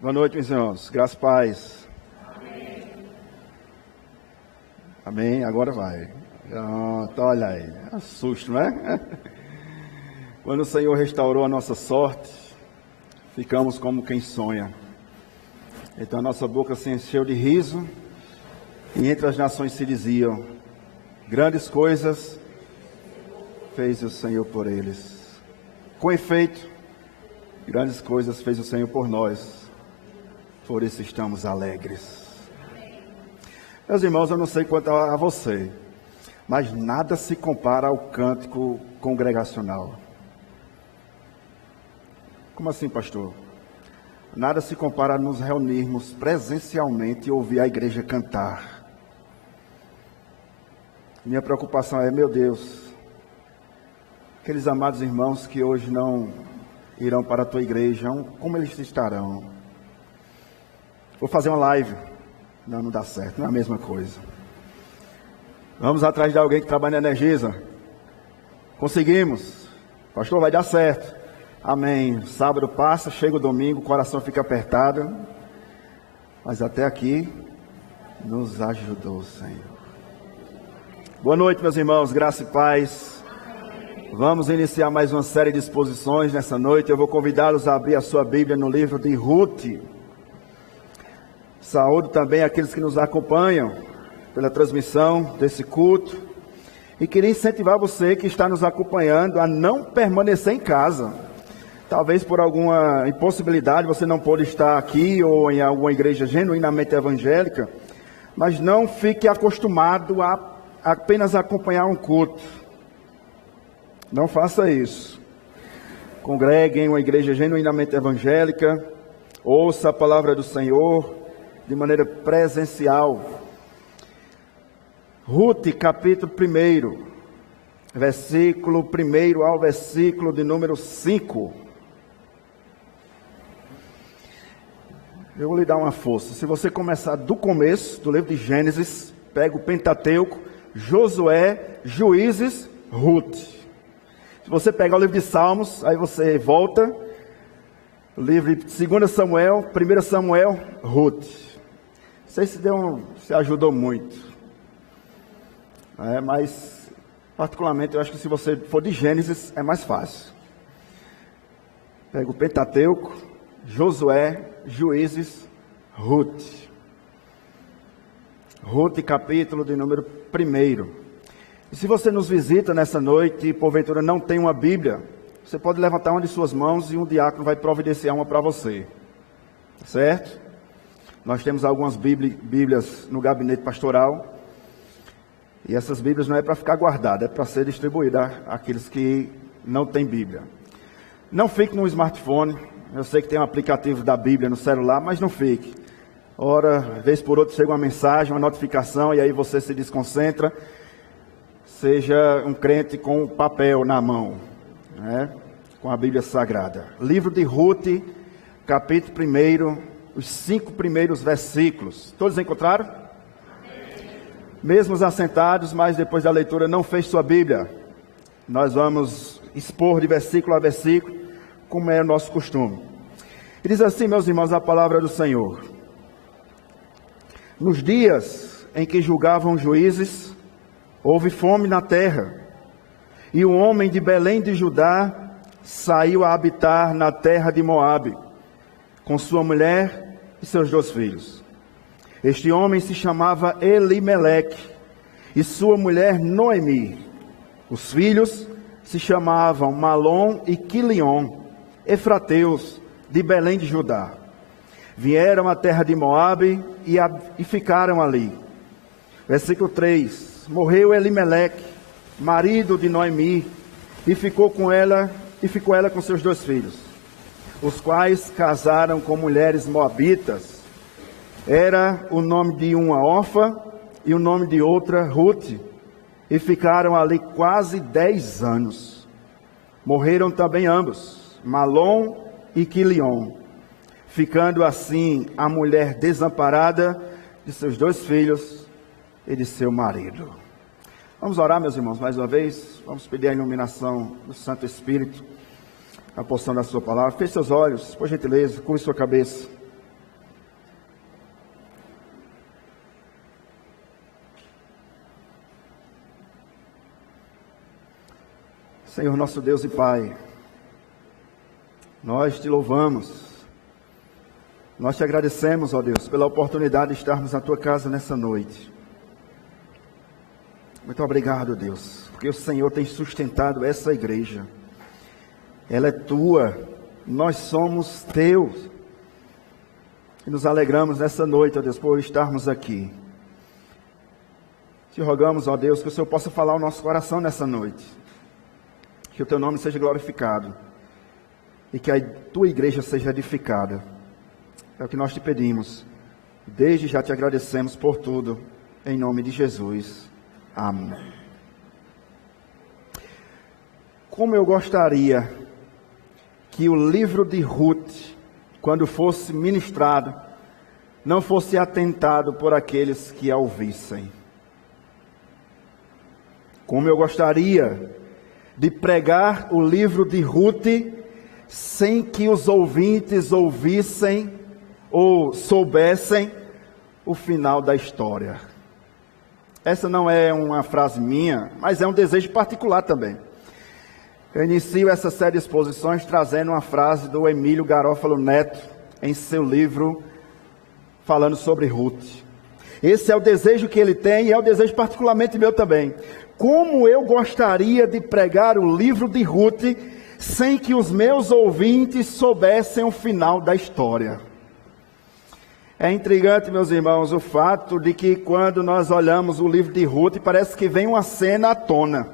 Boa noite, meus irmãos. Graças e paz. Amém. Agora vai. Pronto, olha aí. É um susto, né? Quando o Senhor restaurou a nossa sorte, ficamos como quem sonha. Então a nossa boca se encheu de riso e entre as nações se diziam: grandes coisas fez o Senhor por eles. Com efeito, grandes coisas fez o Senhor por nós. Por isso estamos alegres. Meus irmãos, eu não sei quanto a você, mas nada se compara ao cântico congregacional. Como assim, pastor? Nada se compara a nos reunirmos presencialmente e ouvir a igreja cantar. Minha preocupação é, meu Deus, aqueles amados irmãos que hoje não irão para a tua igreja, como eles estarão? Vou fazer uma live. Não dá certo, não é a mesma coisa. Vamos atrás de alguém que trabalha na Energisa. Conseguimos. Pastor, vai dar certo. Amém. Sábado passa, chega o domingo, o coração fica apertado. Mas até aqui, nos ajudou o Senhor. Boa noite, meus irmãos. Graça e paz. Vamos iniciar mais uma série de exposições nessa noite. Eu vou convidá-los a abrir a sua Bíblia no livro de Ruth. Saúdo também aqueles que nos acompanham pela transmissão desse culto. E queria incentivar você que está nos acompanhando a não permanecer em casa. Talvez por alguma impossibilidade você não pode estar aqui ou em alguma igreja genuinamente evangélica. Mas não fique acostumado a apenas acompanhar um culto. Não faça isso. Congregue em uma igreja genuinamente evangélica. Ouça a palavra do Senhor de maneira presencial. Ruth, capítulo 1, versículo 1 ao versículo de número 5. Eu vou lhe dar uma força. Se você começar do começo, do livro de Gênesis, pega o Pentateuco, Josué, Juízes, Ruth. Se você pegar o livro de Salmos, aí você volta, o livro de 2 Samuel, 1 Samuel, Ruth. Não sei se ajudou muito. Mas, particularmente, eu acho que se você for de Gênesis, é mais fácil. Pega o Pentateuco, Josué, Juízes, Ruth. Ruth, capítulo de número 1. E se você nos visita nessa noite e porventura não tem uma Bíblia, você pode levantar uma de suas mãos e um diácono vai providenciar uma para você. Certo? Nós temos algumas Bíblias no gabinete pastoral. E essas Bíblias não é para ficar guardada, é para ser distribuída àqueles que não têm Bíblia. Não fique no smartphone. Eu sei que tem um aplicativo da Bíblia no celular, mas não fique. Ora, vez por outra chega uma mensagem, uma notificação, e aí você se desconcentra. Seja um crente com papel na mão, né? Com a Bíblia Sagrada. Livro de Ruth, capítulo 1, os 5 primeiros versículos. Todos encontraram? Mesmo assentados, mas depois da leitura não fez sua Bíblia. Nós vamos expor de versículo a versículo, como é o nosso costume. E diz assim, meus irmãos, a palavra do Senhor. Nos dias em que julgavam juízes, houve fome na terra, e o homem de Belém de Judá saiu a habitar na terra de Moabe, com sua mulher e seus 2 filhos. Este homem se chamava Elimeleque, e sua mulher Noemi. Os filhos se chamavam Malom e Quilion, efrateus de Belém de Judá. Vieram à terra de Moabe e ficaram ali. Versículo 3. Morreu Elimeleque, marido de Noemi, e ficou ela com seus 2 filhos, os quais casaram com mulheres moabitas. Era o nome de uma Orfa e o nome de outra Ruth, e ficaram ali quase 10 anos. Morreram também ambos, Malom e Quilion, ficando assim a mulher desamparada de seus 2 filhos e de seu marido. Vamos orar, meus irmãos, mais uma vez. Vamos pedir a iluminação do Santo Espírito, a porção da sua palavra. Feche seus olhos, por gentileza, curve sua cabeça. Senhor nosso Deus e Pai, nós te louvamos, nós te agradecemos, ó Deus, pela oportunidade de estarmos na tua casa nessa noite. Muito obrigado, Deus, porque o Senhor tem sustentado essa igreja. Ela é tua, nós somos teus. E nos alegramos nessa noite, ó Deus, por estarmos aqui. Te rogamos, ó Deus, que o Senhor possa falar ao nosso coração nessa noite. Que o teu nome seja glorificado. E que a tua igreja seja edificada. É o que nós te pedimos. Desde já te agradecemos por tudo. Em nome de Jesus. Amém. Como eu gostaria que o livro de Ruth, quando fosse ministrado, não fosse atentado por aqueles que a ouvissem. Como eu gostaria de pregar o livro de Ruth sem que os ouvintes ouvissem ou soubessem o final da história. Essa não é uma frase minha, mas é um desejo particular também. Eu inicio essa série de exposições trazendo uma frase do Emílio Garófalo Neto em seu livro falando sobre Ruth. Esse é o desejo que ele tem e é o desejo particularmente meu também. Como eu gostaria de pregar o livro de Ruth sem que os meus ouvintes soubessem o final da história. É intrigante, meus irmãos, o fato de que quando nós olhamos o livro de Ruth, parece que vem uma cena à tona.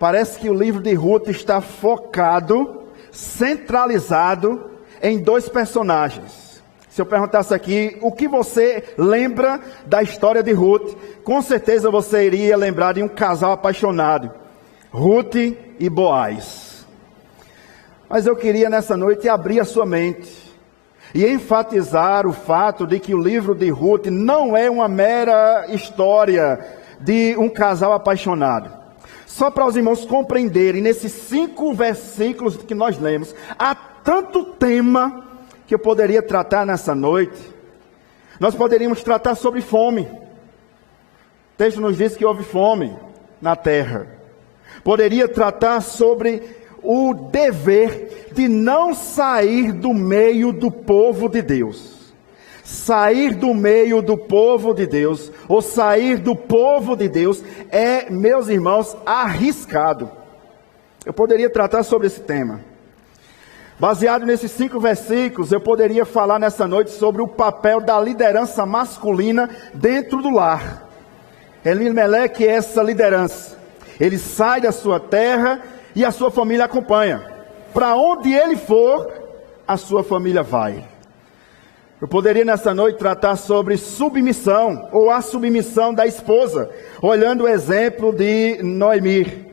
Parece que o livro de Ruth está focado, centralizado em dois personagens. Se eu perguntasse aqui, o que você lembra da história de Ruth? Com certeza você iria lembrar de um casal apaixonado, Ruth e Boaz. Mas eu queria nessa noite abrir a sua mente e enfatizar o fato de que o livro de Ruth não é uma mera história de um casal apaixonado. Só para os irmãos compreenderem, nesses 5 versículos que nós lemos, há tanto tema que eu poderia tratar nessa noite. Nós poderíamos tratar sobre fome. O texto nos diz que houve fome na terra. Poderia tratar sobre o dever de não sair do meio do povo de Deus. Sair do meio do povo de Deus, ou sair do povo de Deus, é, meus irmãos, arriscado. Eu poderia tratar sobre esse tema. Baseado nesses 5 versículos, eu poderia falar nessa noite sobre o papel da liderança masculina dentro do lar. Elimeleque é essa liderança. Ele sai da sua terra e a sua família acompanha. Para onde ele for, a sua família vai. Eu poderia nessa noite tratar sobre submissão, ou a submissão da esposa, olhando o exemplo de Noemi.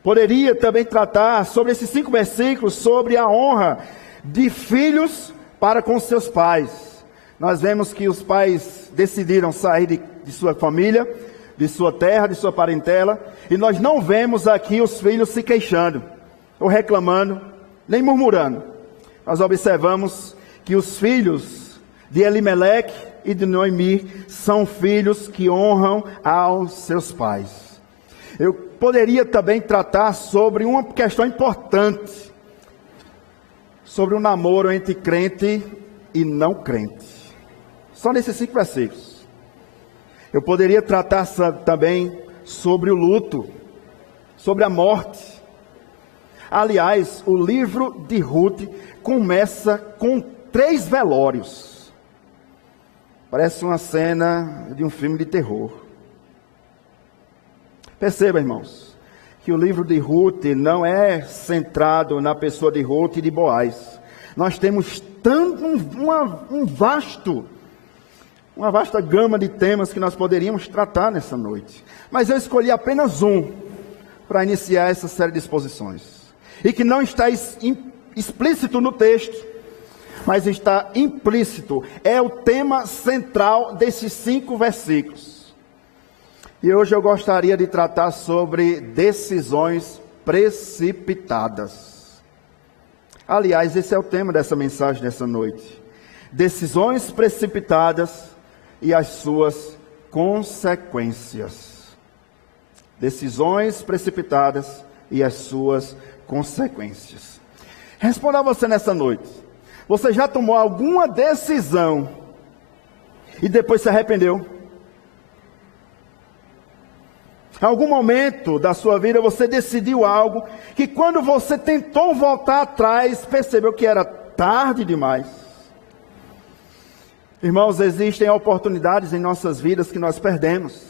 Poderia também tratar sobre esses 5 versículos, sobre a honra de filhos para com seus pais. Nós vemos que os pais decidiram sair de sua família, de sua terra, de sua parentela, e nós não vemos aqui os filhos se queixando, ou reclamando, nem murmurando. Nós observamos que os filhos de Elimeleque e de Noemi são filhos que honram aos seus pais. Eu poderia também tratar sobre uma questão importante, sobre o namoro entre crente e não crente. Só nesses 5 versículos. Eu poderia tratar também sobre o luto, sobre a morte. Aliás, o livro de Ruth começa com 3 velórios. Parece uma cena de um filme de terror. Perceba, irmãos, que o livro de Ruth não é centrado na pessoa de Ruth e de Boaz. Nós temos uma vasta gama de temas que nós poderíamos tratar nessa noite. Mas eu escolhi apenas um para iniciar essa série de exposições. E que não está explícito no texto, mas está implícito. É o tema central desses 5 versículos. E hoje eu gostaria de tratar sobre decisões precipitadas. Aliás, esse é o tema dessa mensagem dessa noite. Decisões precipitadas e as suas consequências. Decisões precipitadas e as suas consequências. Responda a você nessa noite. Você já tomou alguma decisão e depois se arrependeu? Em algum momento da sua vida você decidiu algo que quando você tentou voltar atrás, percebeu que era tarde demais. Irmãos, existem oportunidades em nossas vidas que nós perdemos,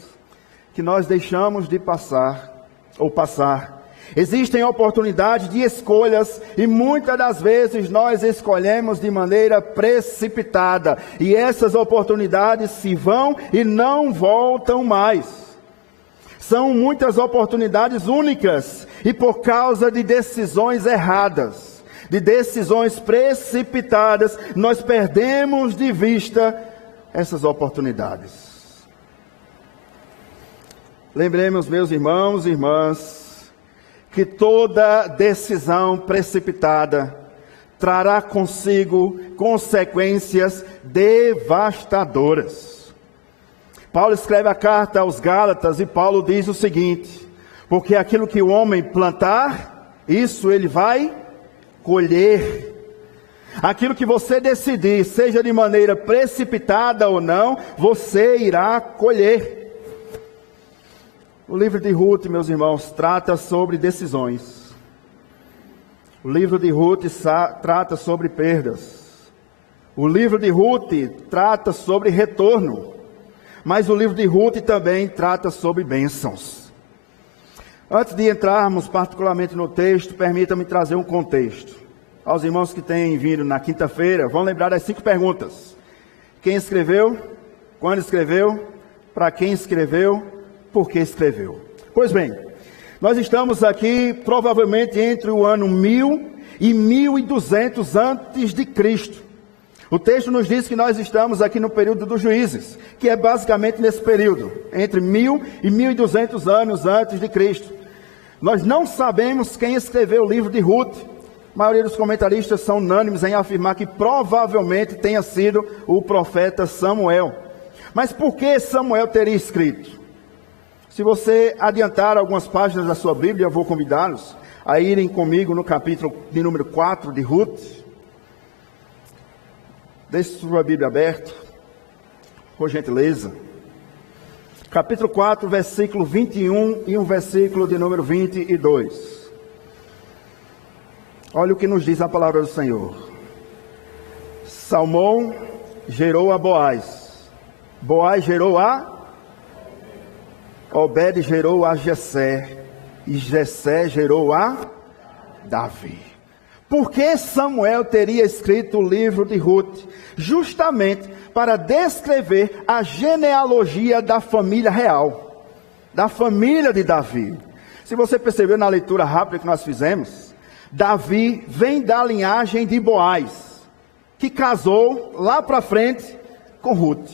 que nós deixamos de passar. Existem oportunidades de escolhas e muitas das vezes nós escolhemos de maneira precipitada. E essas oportunidades se vão e não voltam mais. São muitas oportunidades únicas e por causa de decisões erradas, de decisões precipitadas, nós perdemos de vista essas oportunidades. Lembremos, meus irmãos e irmãs, que toda decisão precipitada trará consigo consequências devastadoras. Paulo escreve a carta aos Gálatas e Paulo diz o seguinte: porque aquilo que o homem plantar, isso ele vai colher. Aquilo que você decidir, seja de maneira precipitada ou não, você irá colher. O livro de Ruth, meus irmãos, trata sobre decisões. O livro de Ruth trata sobre perdas. O livro de Ruth trata sobre retorno. Mas o livro de Ruth também trata sobre bênçãos. Antes de entrarmos particularmente no texto, permita-me trazer um contexto. Aos irmãos que têm vindo na quinta-feira, vão lembrar das 5 perguntas. Quem escreveu? Quando escreveu? Para quem escreveu? Por que escreveu? Pois bem, nós estamos aqui provavelmente entre o ano 1000 e 1200 antes de Cristo. O texto nos diz que nós estamos aqui no período dos juízes, que é basicamente nesse período, entre 1000 e 1200 anos antes de Cristo. Nós não sabemos quem escreveu o livro de Ruth. A maioria dos comentaristas são unânimes em afirmar que provavelmente tenha sido o profeta Samuel. Mas por que Samuel teria escrito? Se você adiantar algumas páginas da sua Bíblia, eu vou convidá-los a irem comigo no capítulo de número 4 de Ruth. Deixe sua Bíblia aberta, por gentileza. Capítulo 4, versículo 21 e um versículo de número 22. Olha o que nos diz a palavra do Senhor. Salmão gerou a Boaz. Boaz gerou a Obed gerou a Jessé. E Jessé gerou a Davi. Por que Samuel teria escrito o livro de Ruth? Justamente para descrever a genealogia da família real, da família de Davi. Se você percebeu na leitura rápida que nós fizemos, Davi vem da linhagem de Boaz, que casou lá para frente com Ruth.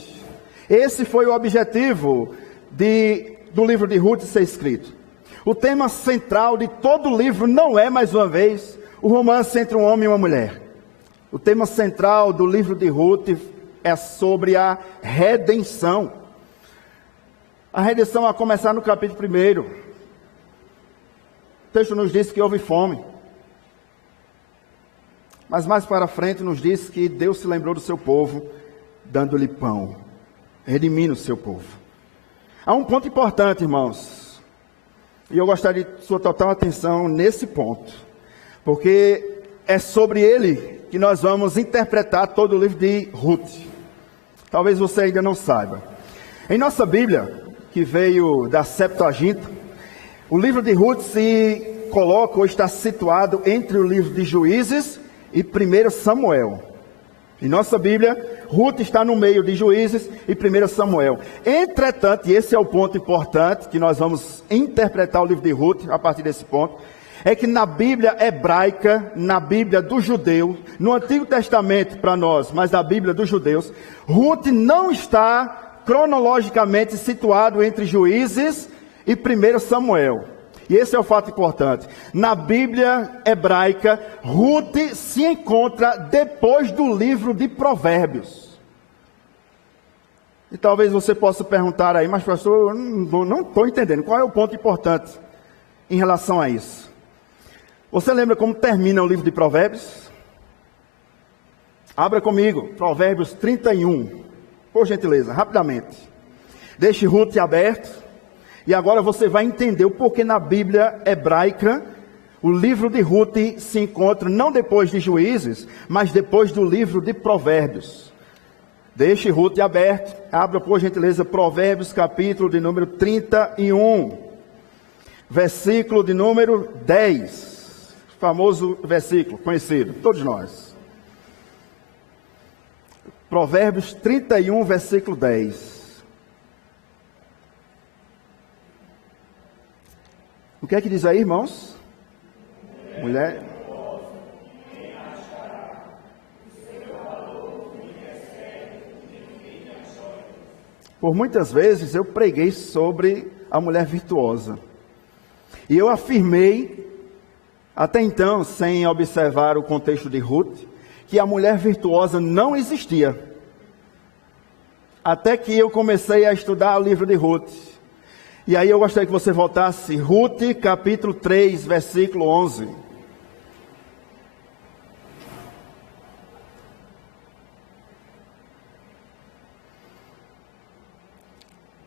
Esse foi o objetivo do livro de Ruth ser escrito. O tema central de todo o livro não é, mais uma vez, o romance entre um homem e uma mulher. O tema central do livro de Ruth é sobre a redenção. A redenção a começar no capítulo 1. O texto nos diz que houve fome. Mas mais para frente nos diz que Deus se lembrou do seu povo, dando-lhe pão, redimindo o seu povo. Há um ponto importante, irmãos, e eu gostaria de sua total atenção nesse ponto, porque é sobre ele que nós vamos interpretar todo o livro de Ruth. Talvez você ainda não saiba. Em nossa Bíblia, que veio da Septuaginta, o livro de Ruth se coloca ou está situado entre o livro de Juízes e 1 Samuel. Em nossa Bíblia, Ruth está no meio de Juízes e 1 Samuel. Entretanto, e esse é o ponto importante, que nós vamos interpretar o livro de Ruth a partir desse ponto, é que na Bíblia hebraica, na Bíblia dos judeus, no Antigo Testamento para nós, mas na Bíblia dos judeus, Ruth não está cronologicamente situado entre Juízes e 1 Samuel. E esse é o fato importante. Na Bíblia hebraica, Ruth se encontra depois do livro de Provérbios. E talvez você possa perguntar aí, mas pastor, eu não estou entendendo. Qual é o ponto importante em relação a isso? Você lembra como termina o livro de Provérbios? Abra comigo, Provérbios 31, por gentileza, rapidamente. Deixe Ruth aberto, e agora você vai entender o porquê na Bíblia hebraica o livro de Ruth se encontra não depois de Juízes, mas depois do livro de Provérbios. Deixe Ruth aberto, abra por gentileza Provérbios capítulo de número 31, versículo de número 10, famoso versículo, conhecido, todos nós. Provérbios 31, versículo 10. O que é que diz aí, irmãos? Mulher. Por muitas vezes eu preguei sobre a mulher virtuosa. E eu afirmei, até então, sem observar o contexto de Ruth, que a mulher virtuosa não existia. Até que eu comecei a estudar o livro de Ruth. E aí eu gostaria que você voltasse, Ruth capítulo 3, versículo 11.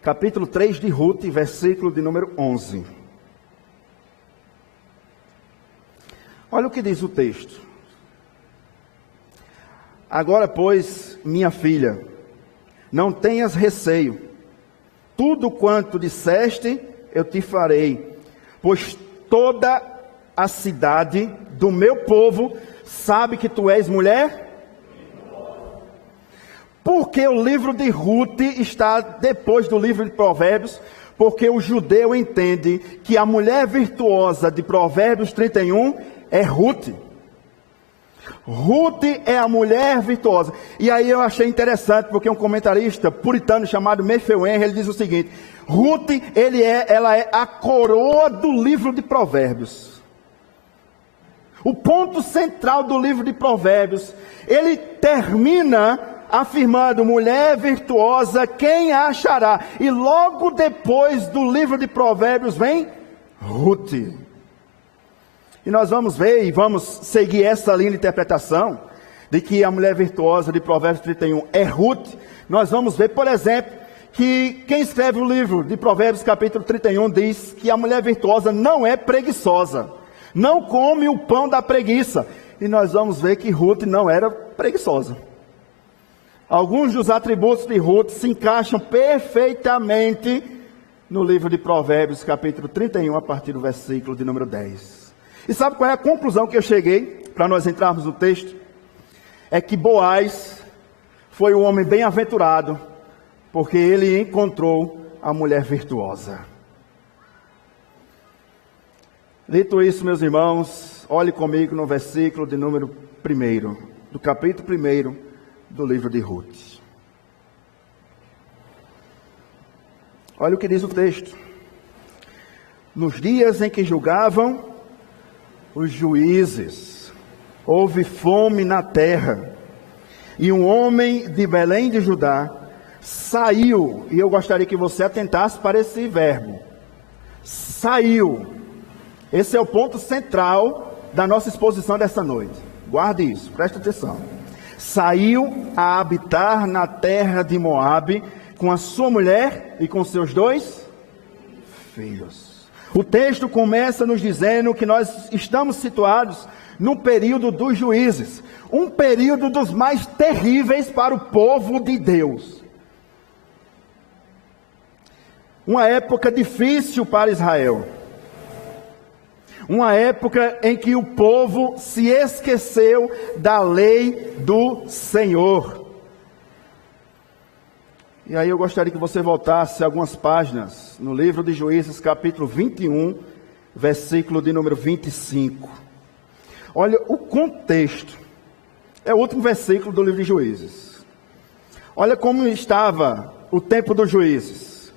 Capítulo 3 de Ruth, versículo de número 11. Olha o que diz o texto. Agora, pois, minha filha, não tenhas receio. Tudo quanto disseste, eu te farei. Pois toda a cidade do meu povo sabe que tu és mulher? Porque o livro de Ruth está depois do livro de Provérbios, porque o judeu entende que a mulher virtuosa de Provérbios 31 é Ruth. Ruth é a mulher virtuosa. E aí eu achei interessante, porque um comentarista puritano chamado Matthew Henry, ele diz o seguinte: Ruth, ela é a coroa do livro de Provérbios. O ponto central do livro de Provérbios, ele termina afirmando, mulher virtuosa, quem a achará? E logo depois do livro de Provérbios vem Ruth. E nós vamos ver e vamos seguir essa linha de interpretação, de que a mulher virtuosa de Provérbios 31 é Ruth. Nós vamos ver, por exemplo, que quem escreve o livro de Provérbios capítulo 31 diz que a mulher virtuosa não é preguiçosa, não come o pão da preguiça. E nós vamos ver que Ruth não era preguiçosa. Alguns dos atributos de Ruth se encaixam perfeitamente no livro de Provérbios, capítulo 31, a partir do versículo de número 10. E sabe qual é a conclusão que eu cheguei, para nós entrarmos no texto? É que Boaz foi um homem bem-aventurado, porque ele encontrou a mulher virtuosa. Dito isso, meus irmãos, olhe comigo no versículo de número 1, do capítulo 1, do livro de Ruth. Olha o que diz o texto. Nos dias em que julgavam os juízes, houve fome na terra, e um homem de Belém de Judá saiu, e eu gostaria que você atentasse para esse verbo, saiu. Esse é o ponto central da nossa exposição dessa noite. Guarde isso, preste atenção. Saiu a habitar na terra de Moabe com a sua mulher e com seus 2 filhos. O texto começa nos dizendo que nós estamos situados no período dos juízes, um período dos mais terríveis para o povo de Deus. Uma época difícil para Israel. Uma época em que o povo se esqueceu da lei do Senhor. E aí eu gostaria que você voltasse algumas páginas no livro de Juízes, capítulo 21, versículo de número 25. Olha o contexto. É o último versículo do livro de Juízes. Olha como estava o tempo dos juízes.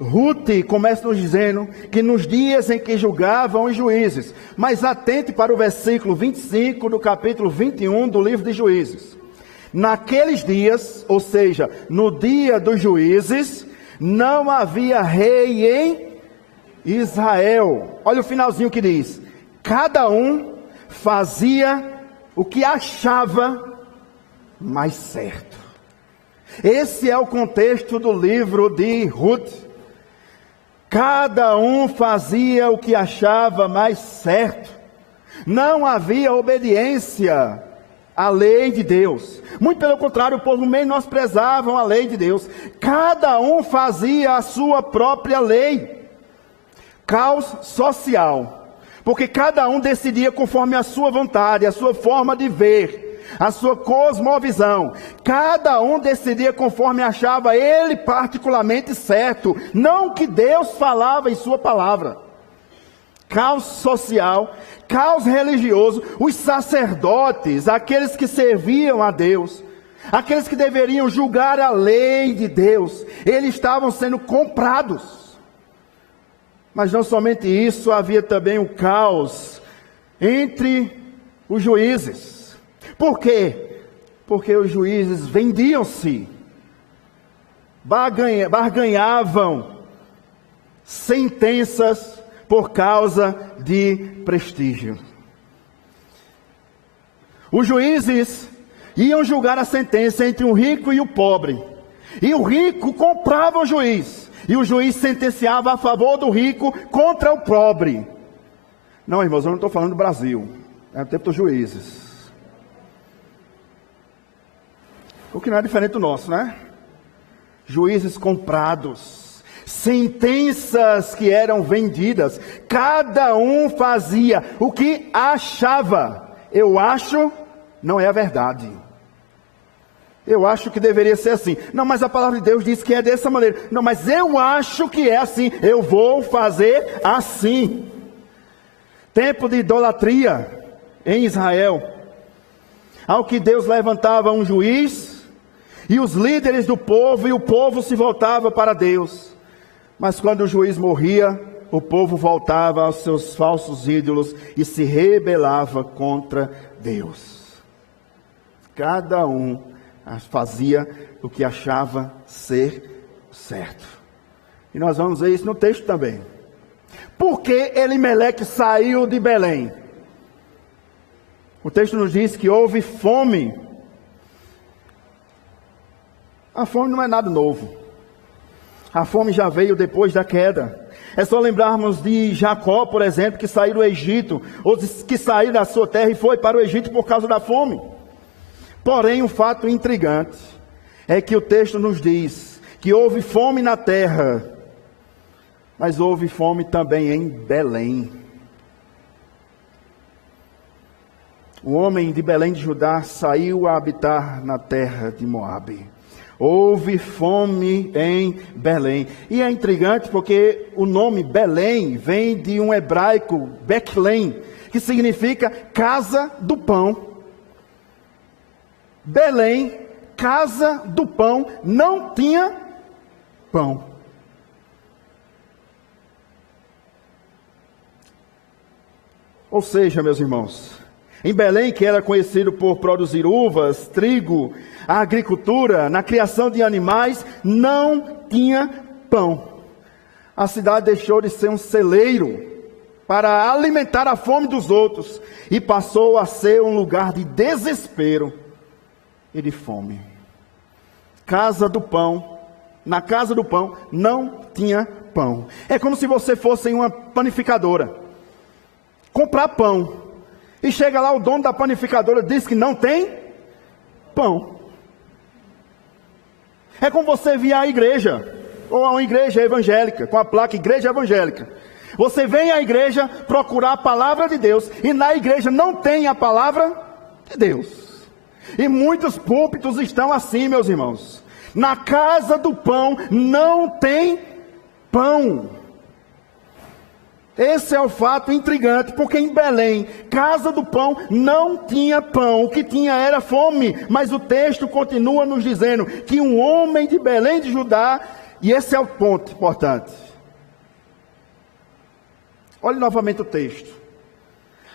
Ruth começa nos dizendo que nos dias em que julgavam os juízes, mas atente para o versículo 25 do capítulo 21 do livro de Juízes. Naqueles dias, ou seja, no dia dos juízes, não havia rei em Israel. Olha o finalzinho que diz: Cada um fazia o que achava mais certo. Esse é o contexto do livro de Ruth. Cada um fazia o que achava mais certo. Não havia obediência à lei de Deus. Muito pelo contrário, o povo menosprezava a lei de Deus. Cada um fazia a sua própria lei. Caos social. Porque cada um decidia conforme a sua vontade, a sua forma de ver, a sua cosmovisão. Cada um decidia conforme achava ele particularmente certo, não o que Deus falava em sua palavra. Caos social, caos religioso, os sacerdotes, aqueles que serviam a Deus, aqueles que deveriam julgar a lei de Deus, eles estavam sendo comprados. Mas não somente isso, havia também um caos entre os juízes. Por quê? Porque os juízes vendiam-se, barganhavam sentenças por causa de prestígio. Os juízes iam julgar a sentença entre o rico e o pobre. E o rico comprava o juiz. E o juiz sentenciava a favor do rico contra o pobre. Não, irmãos, eu não estou falando do Brasil. É o tempo dos juízes. O que não é diferente do nosso, né? Juízes comprados. Sentenças que eram vendidas. Cada um fazia o que achava. Eu acho, não é a verdade. Eu acho que deveria ser assim. Não, mas a palavra de Deus diz que é dessa maneira. Não, mas eu acho que é assim. Eu vou fazer assim. Tempo de idolatria em Israel. Ao que Deus levantava um juiz e os líderes do povo, e o povo se voltava para Deus. Mas quando o juiz morria, o povo voltava aos seus falsos ídolos e se rebelava contra Deus. Cada um fazia o que achava ser certo. E nós vamos ver isso no texto também. Por que Elimeleque saiu de Belém? O texto nos diz que houve fome. A fome não é nada novo. A fome já veio depois da queda. É só lembrarmos de Jacó, por exemplo, que saiu do Egito, ou que saiu da sua terra e foi para o Egito por causa da fome. Porém, um fato intrigante é que o texto nos diz que houve fome na terra, mas houve fome também em Belém. O homem de Belém de Judá saiu a habitar na terra de Moabe. Houve fome em Belém. E é intrigante porque o nome Belém vem de um hebraico, Betlém, que significa casa do pão. Belém, casa do pão, não tinha pão. Ou seja, meus irmãos, em Belém, que era conhecido por produzir uvas, trigo, a agricultura, na criação de animais, não tinha pão. A cidade deixou de ser um celeiro para alimentar a fome dos outros e passou a ser um lugar de desespero e de fome. Casa do pão. Na casa do pão não tinha pão. É como se você fosse em uma panificadora comprar pão e chega lá o dono da panificadora diz que não tem pão. É como você vir à igreja, ou a uma igreja evangélica, com a placa igreja evangélica. Você vem à igreja procurar a palavra de Deus e na igreja não tem a palavra de Deus. E muitos púlpitos estão assim, meus irmãos. Na casa do pão não tem pão. Esse é o fato intrigante, porque em Belém, casa do pão, não tinha pão. O que tinha era fome. Mas o texto continua nos dizendo que um homem de Belém de Judá, e esse é o ponto importante. Olhe novamente o texto.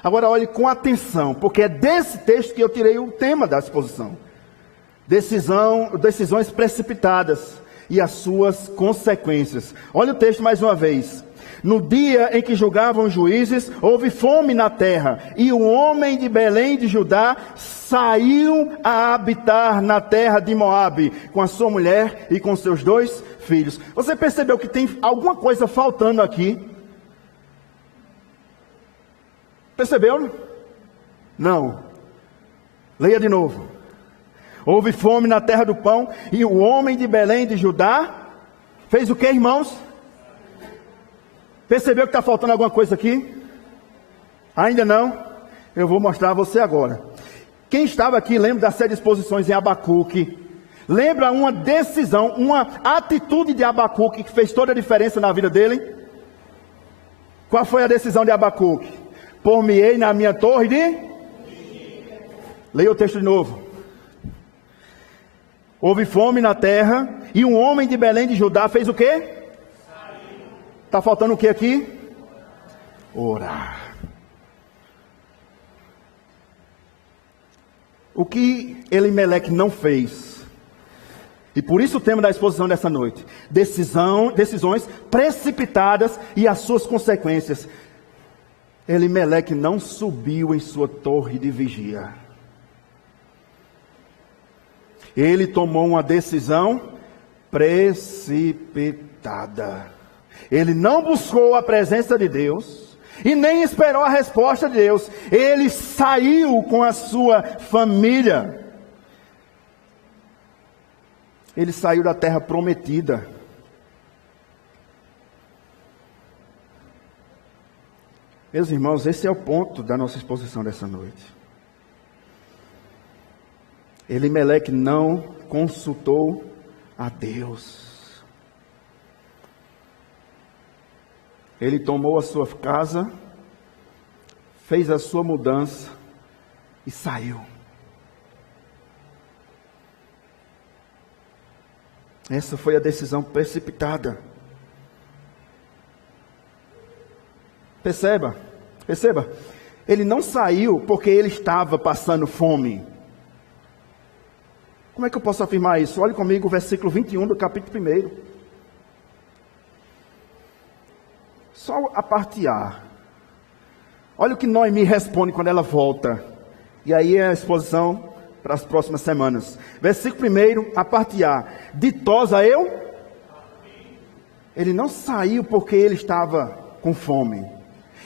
Agora olhe com atenção, porque é desse texto que eu tirei o tema da exposição. Decisões precipitadas e as suas consequências. Olha o texto mais uma vez. No dia em que julgavam os juízes, houve fome na terra, e o homem de Belém de Judá saiu a habitar na terra de Moabe, com a sua mulher e com seus 2 filhos. Você percebeu que tem alguma coisa faltando aqui? Percebeu? Não. Leia de novo. Houve fome na terra do pão, e o homem de Belém de Judá fez o que, irmãos? Percebeu que está faltando alguma coisa aqui? Ainda não? Eu vou mostrar a você agora. Quem estava aqui lembra das 7 exposições em Abacuque? Lembra uma decisão, uma atitude de Abacuque que fez toda a diferença na vida dele? Qual foi a decisão de Abacuque? Por-me-ei na minha torre de... Leia o texto de novo. Houve fome na terra, e um homem de Belém de Judá fez o quê? Está faltando o que aqui? Orar. O que Elimeleque não fez, e por isso o tema da exposição dessa noite, decisões precipitadas e as suas consequências. Elimeleque não subiu em sua torre de vigia. Ele tomou uma decisão precipitada. Ele não buscou a presença de Deus e nem esperou a resposta de Deus. Ele saiu com a sua família. Ele saiu da terra prometida. Meus irmãos, esse é o ponto da nossa exposição dessa noite. Elimeleque não consultou a Deus. Ele tomou a sua casa, fez a sua mudança e saiu. Essa foi a decisão precipitada. Perceba. Ele não saiu porque ele estava passando fome. Como é que eu posso afirmar isso? Olhe comigo o versículo 21 do capítulo 1. Só a parte A. Olha o que Noemi responde quando ela volta. E aí é a exposição para as próximas semanas. Versículo 1, a parte A. Ditosa eu? Ele não saiu porque ele estava com fome.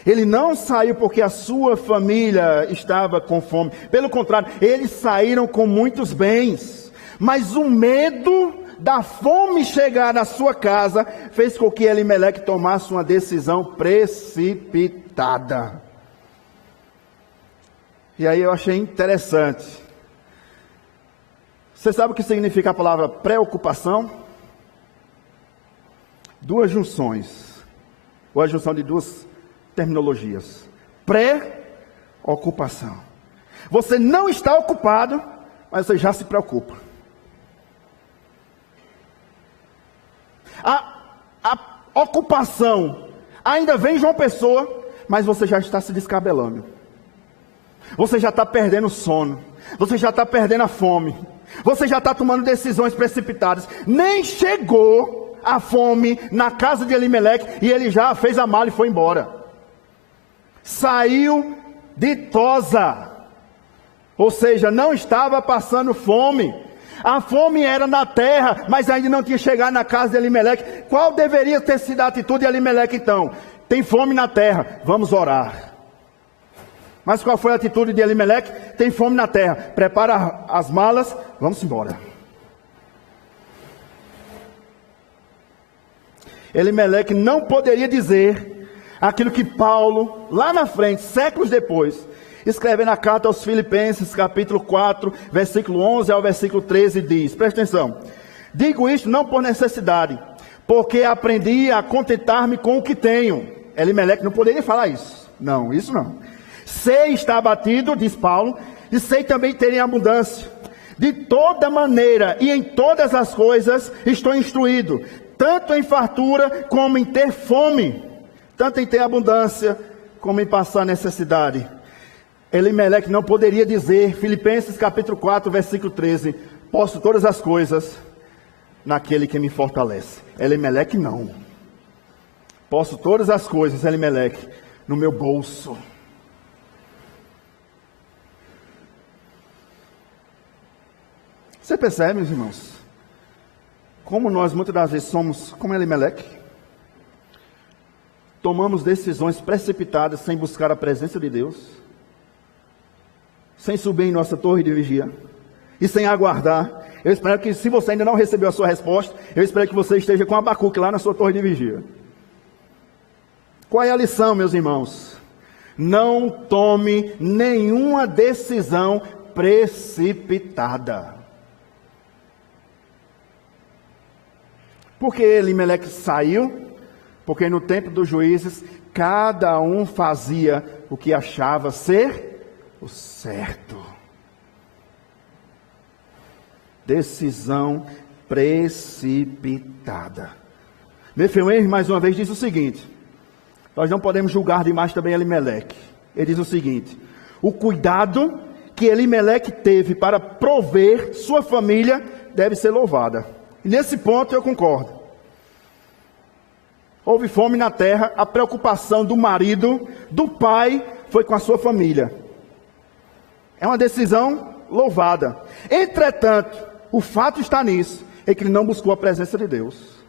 Ele não saiu porque a sua família estava com fome. Pelo contrário, eles saíram com muitos bens. Mas o medo da fome chegar na sua casa fez com que Elimeleque tomasse uma decisão precipitada. E aí eu achei interessante. Você sabe o que significa a palavra preocupação? 2 junções. Ou a junção de 2 terminologias. Preocupação. Você não está ocupado, mas você já se preocupa. A ocupação ainda vem João Pessoa, mas você já está se descabelando. Você já está perdendo o sono. Você já está perdendo a fome. Você já está tomando decisões precipitadas. Nem chegou a fome na casa de Elimeleque e ele já fez a mala e foi embora. Saiu ditosa. Ou seja, não estava passando fome. A fome era na terra, mas ainda não tinha chegado na casa de Elimeleque. Qual deveria ter sido a atitude de Elimeleque então? Tem fome na terra, vamos orar. Mas qual foi a atitude de Elimeleque? Tem fome na terra, prepara as malas, vamos embora. Elimeleque não poderia dizer aquilo que Paulo, lá na frente, séculos depois, escreve na carta aos Filipenses, capítulo 4, versículo 11 ao versículo 13, diz, presta atenção, digo isto não por necessidade, porque aprendi a contentar-me com o que tenho. Elimeleque não poderia falar isso. Não, isso não. Sei estar abatido, diz Paulo, e sei também ter em abundância. De toda maneira e em todas as coisas estou instruído, tanto em fartura como em ter fome, tanto em ter abundância como em passar necessidade. Elimeleque não poderia dizer, Filipenses capítulo 4, versículo 13, posso todas as coisas naquele que me fortalece. Elimeleque não. Posso todas as coisas, Elimeleque, no meu bolso. Você percebe, meus irmãos, como nós muitas das vezes somos como Elimeleque? Tomamos decisões precipitadas sem buscar a presença de Deus, sem subir em nossa torre de vigia e sem aguardar. Eu espero que, se você ainda não recebeu a sua resposta, eu espero que você esteja com Abacuque lá na sua torre de vigia. Qual é a lição, meus irmãos? Não tome nenhuma decisão precipitada. Por que Elimeleque saiu? Porque no tempo dos juízes, cada um fazia o que achava ser o certo. Decisão precipitada. Mefeuem, mais uma vez, diz o seguinte: nós não podemos julgar demais também Elimeleque. Ele diz o seguinte: o cuidado que Elimeleque teve para prover sua família deve ser louvada. E nesse ponto eu concordo. Houve fome na terra, a preocupação do marido, do pai, foi com a sua família. É uma decisão louvada. Entretanto, o fato está nisso, é que ele não buscou a presença de Deus.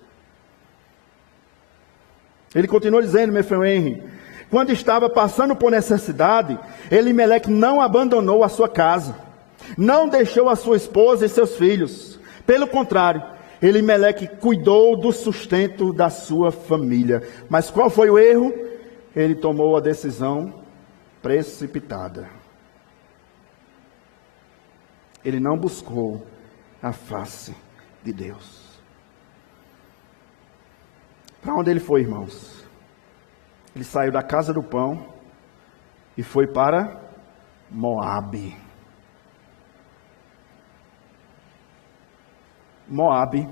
Ele continua dizendo, Mefeuem, quando estava passando por necessidade, Elimeleque não abandonou a sua casa, não deixou a sua esposa e seus filhos. Pelo contrário, Elimeleque cuidou do sustento da sua família. Mas qual foi o erro? Ele tomou a decisão precipitada. Ele não buscou a face de Deus. Para onde ele foi, irmãos? Ele saiu da casa do pão e foi para Moabe. Moabe,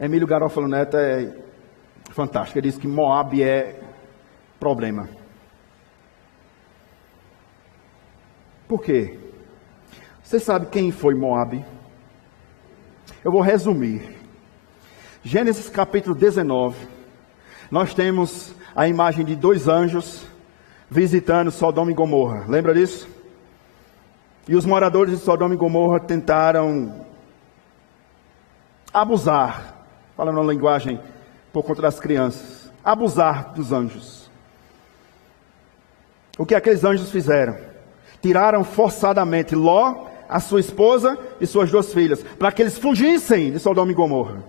Emílio Garofalo Neto é fantástico. Ele diz que Moabe é problema. Por quê? Você sabe quem foi Moabe? Eu vou resumir. Gênesis capítulo 19. Nós temos a imagem de 2 anjos visitando Sodoma e Gomorra. Lembra disso? E os moradores de Sodoma e Gomorra tentaram abusar, falando uma linguagem por conta das crianças, abusar dos anjos. O que aqueles anjos fizeram? Tiraram forçadamente Ló, a sua esposa e suas 2 filhas, para que eles fugissem de Sodoma e Gomorra.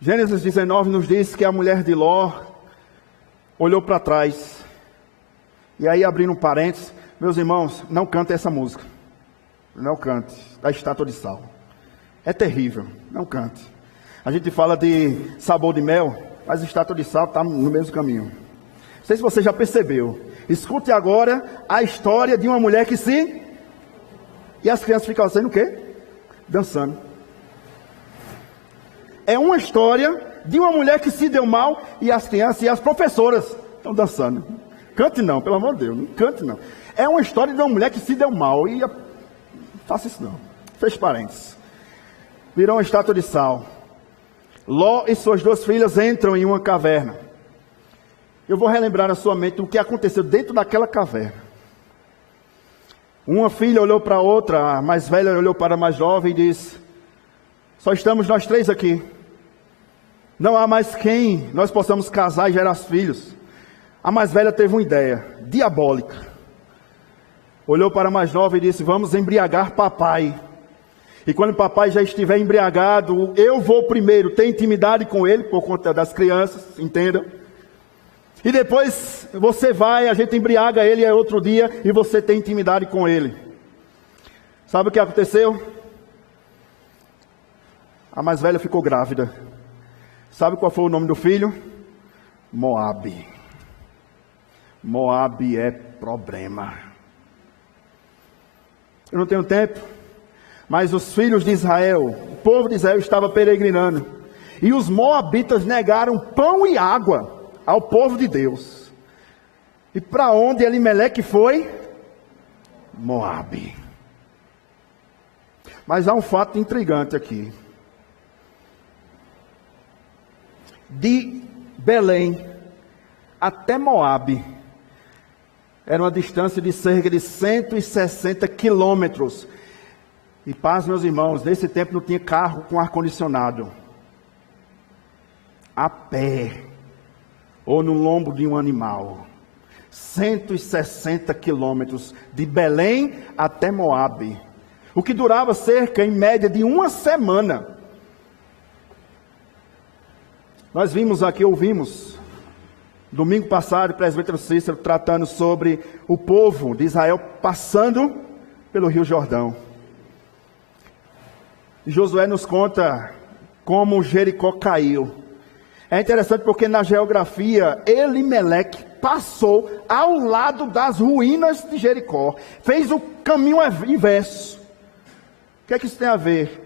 Gênesis 19 nos diz que a mulher de Ló olhou para trás. E aí, abrindo um parênteses, meus irmãos, não cante essa música. Não cante, da Estátua de Sal. É terrível, não cante. A gente fala de sabor de mel, mas a Estátua de Sal está no mesmo caminho. Não sei se você já percebeu. Escute agora a história de uma mulher que se... E as crianças ficam fazendo o quê? Dançando. É uma história de uma mulher que se deu mal e as crianças e as professoras estão dançando. Cante não, pelo amor de Deus, não cante não. É uma história de uma mulher que se deu mal e... Faça isso não. Feche parênteses. Virou uma estátua de sal. Ló e suas 2 filhas entram em uma caverna. Eu vou relembrar na sua mente o que aconteceu dentro daquela caverna. Uma filha olhou para a outra, a mais velha olhou para a mais jovem e disse: só estamos nós 3 aqui. Não há mais quem nós possamos casar e gerar filhos. A mais velha teve uma ideia diabólica. Olhou para a mais nova e disse: vamos embriagar papai. E quando o papai já estiver embriagado, eu vou primeiro ter intimidade com ele, por conta das crianças, entendam? E depois você vai, a gente embriaga ele, é outro dia, e você tem intimidade com ele. Sabe o que aconteceu? A mais velha ficou grávida. Sabe qual foi o nome do filho? Moabe. Moabe é problema. Eu não tenho tempo. Mas os filhos de Israel, o povo de Israel estava peregrinando. E os moabitas negaram pão e água ao povo de Deus. E para onde Elimeleque foi? Moabe. Mas há um fato intrigante aqui. de Belém até Moabe era uma distância de cerca de 160 quilômetros. E paz, meus irmãos, nesse tempo não tinha carro com ar-condicionado. A pé, ou no lombo de um animal. 160 quilômetros de Belém até Moabe. O que durava cerca, em média, de uma semana. Nós vimos aqui, ouvimos, domingo passado, o presbítero Cícero tratando sobre o povo de Israel passando pelo Rio Jordão. Josué nos conta como Jericó caiu. É interessante porque na geografia, Elimeleque passou ao lado das ruínas de Jericó. Fez o caminho inverso. O que é que isso tem a ver?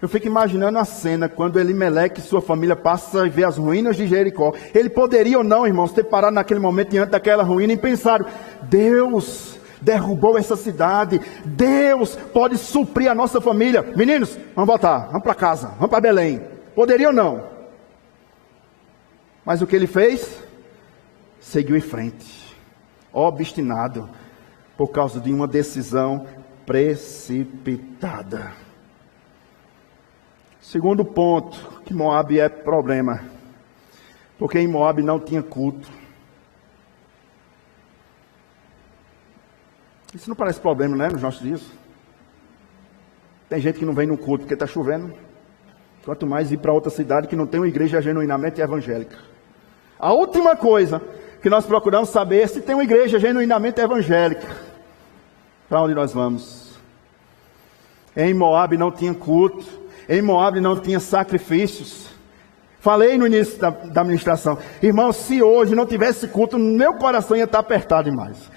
Eu fico imaginando a cena quando Elimeleque e sua família passam e vê as ruínas de Jericó. Ele poderia ou não, irmãos, ter parado naquele momento diante daquela ruína e pensado: Deus derrubou essa cidade, Deus pode suprir a nossa família. Meninos, vamos voltar, vamos para casa, vamos para Belém. Poderia ou não? Mas o que ele fez? Seguiu em frente, obstinado, por causa de uma decisão precipitada. Segundo ponto, que Moabe é problema, porque em Moabe não tinha culto. Isso não parece problema, né, nos nossos dias? Tem gente que não vem no culto porque está chovendo. Quanto mais ir para outra cidade que não tem uma igreja genuinamente evangélica. A última coisa que nós procuramos saber é se tem uma igreja genuinamente evangélica. Para onde nós vamos? Em Moabe não tinha culto. Em Moabe não tinha sacrifícios. Falei no início da ministração. Irmão, se hoje não tivesse culto, meu coração ia estar apertado demais.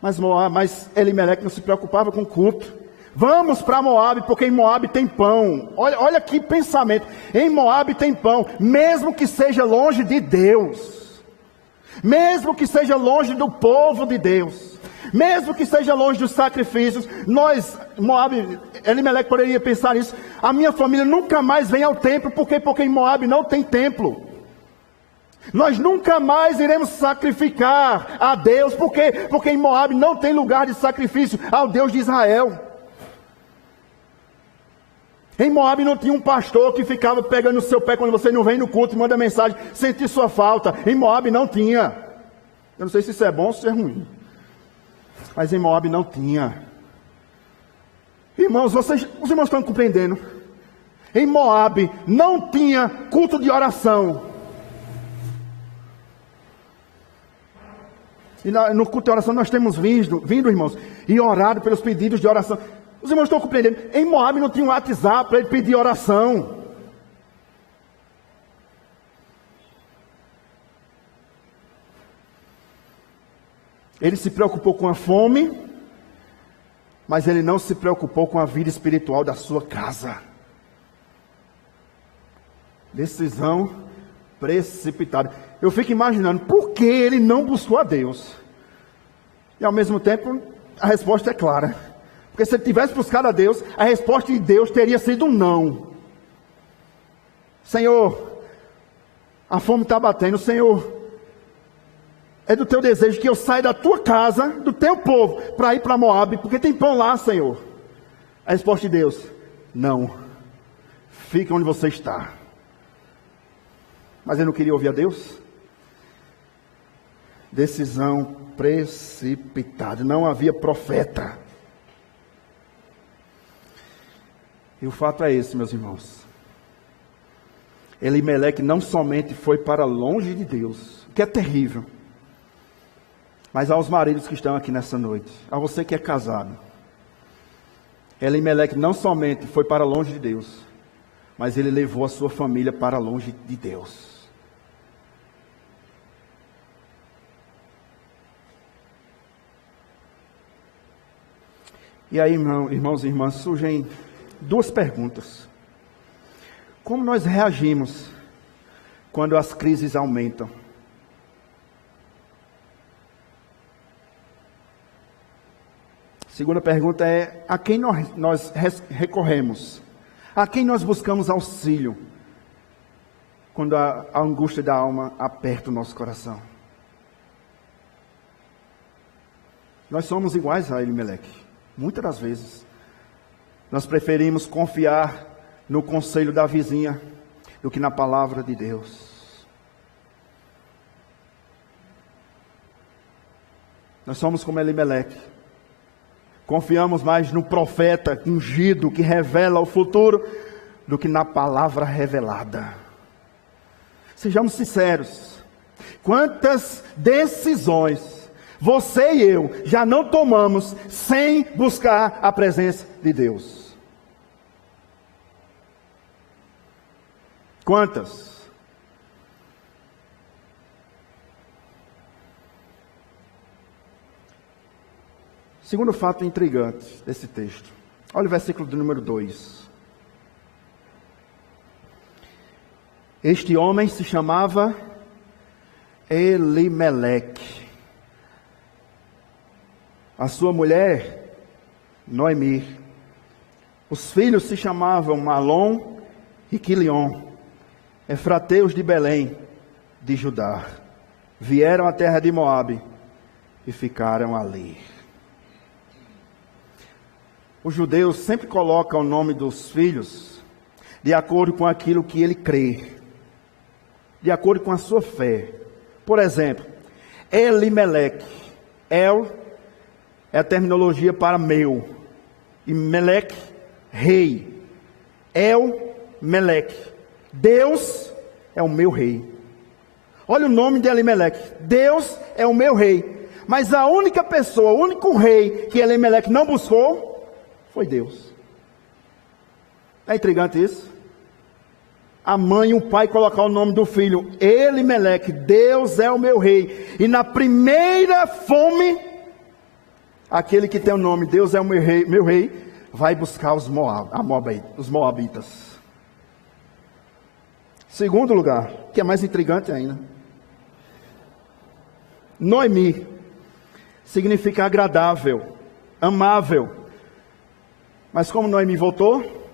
Mas Elimeleque não se preocupava com culto. Vamos para Moabe, porque em Moabe tem pão. Olha que pensamento. Em Moabe tem pão, mesmo que seja longe de Deus. Mesmo que seja longe do povo de Deus. Mesmo que seja longe dos sacrifícios. Moabe, Elimeleque poderia pensar nisso. A minha família nunca mais vem ao templo, porque em Moabe não tem templo. Nós nunca mais iremos sacrificar a Deus, porque em Moabe não tem lugar de sacrifício ao Deus de Israel. Em Moabe não tinha um pastor que ficava pegando o seu pé quando você não vem no culto e manda mensagem, sentir sua falta. Em Moabe não tinha. Eu não sei se isso é bom ou se é ruim. Mas em Moabe não tinha. Irmãos, os irmãos estão compreendendo? Em Moabe não tinha culto de oração. E no culto de oração nós temos vindo, irmãos, e orado pelos pedidos de oração. Os irmãos estão compreendendo? Em Moabe não tinha um WhatsApp para ele pedir oração. Ele se preocupou com a fome, mas ele não se preocupou com a vida espiritual da sua casa. Decisão precipitada. Eu fico imaginando por que ele não buscou a Deus. E ao mesmo tempo, a resposta é clara. Porque se ele tivesse buscado a Deus, a resposta de Deus teria sido um não. Senhor, a fome está batendo. Senhor, é do teu desejo que eu saia da tua casa, do teu povo, para ir para Moabe, porque tem pão lá, Senhor. A resposta de Deus: não. Fica onde você está. Mas ele não queria ouvir a Deus? Decisão precipitada. Não havia profeta. E o fato é esse, meus irmãos. Elimeleque não somente foi para longe de Deus, o que é terrível, mas aos maridos que estão aqui nessa noite, a você que é casado, Elimeleque não somente foi para longe de Deus, mas ele levou a sua família para longe de Deus. E aí, irmãos e irmãs, surgem duas perguntas. Como nós reagimos quando as crises aumentam? Segunda pergunta é: a quem nós recorremos? A quem nós buscamos auxílio quando a angústia da alma aperta o nosso coração. Nós somos iguais a Elimeleque. Muitas das vezes, nós preferimos confiar no conselho da vizinha do que na palavra de Deus. Nós somos como Elimeleque. Confiamos mais no profeta ungido que revela o futuro do que na palavra revelada. Sejamos sinceros. Quantas decisões você e eu já não tomamos sem buscar a presença de Deus? Quantas? Segundo fato intrigante desse texto. Olha o versículo do número 2. Este homem se chamava Elimeleque. A sua mulher, Noemi. Os filhos se chamavam Malom e Quilion, efrateus de Belém, de Judá. Vieram à terra de Moabe e ficaram ali. Os judeus sempre colocam o nome dos filhos de acordo com aquilo que ele crê, de acordo com a sua fé. Por exemplo, Elimeleque. El é a terminologia para meu. E Meleque, rei. El-Meleque. Deus é o meu rei. Olha o nome de Elimeleque. Deus é o meu rei. Mas a única pessoa, o único rei que Elimeleque não buscou foi Deus. É intrigante isso? A mãe e o pai colocar o nome do filho, Elimeleque, Deus é o meu rei. E na primeira fome, aquele que tem o nome, Deus é o meu rei, vai buscar os moabitas. Segundo lugar, que é mais intrigante ainda. Noemi significa agradável, amável. Mas como Noemi voltou?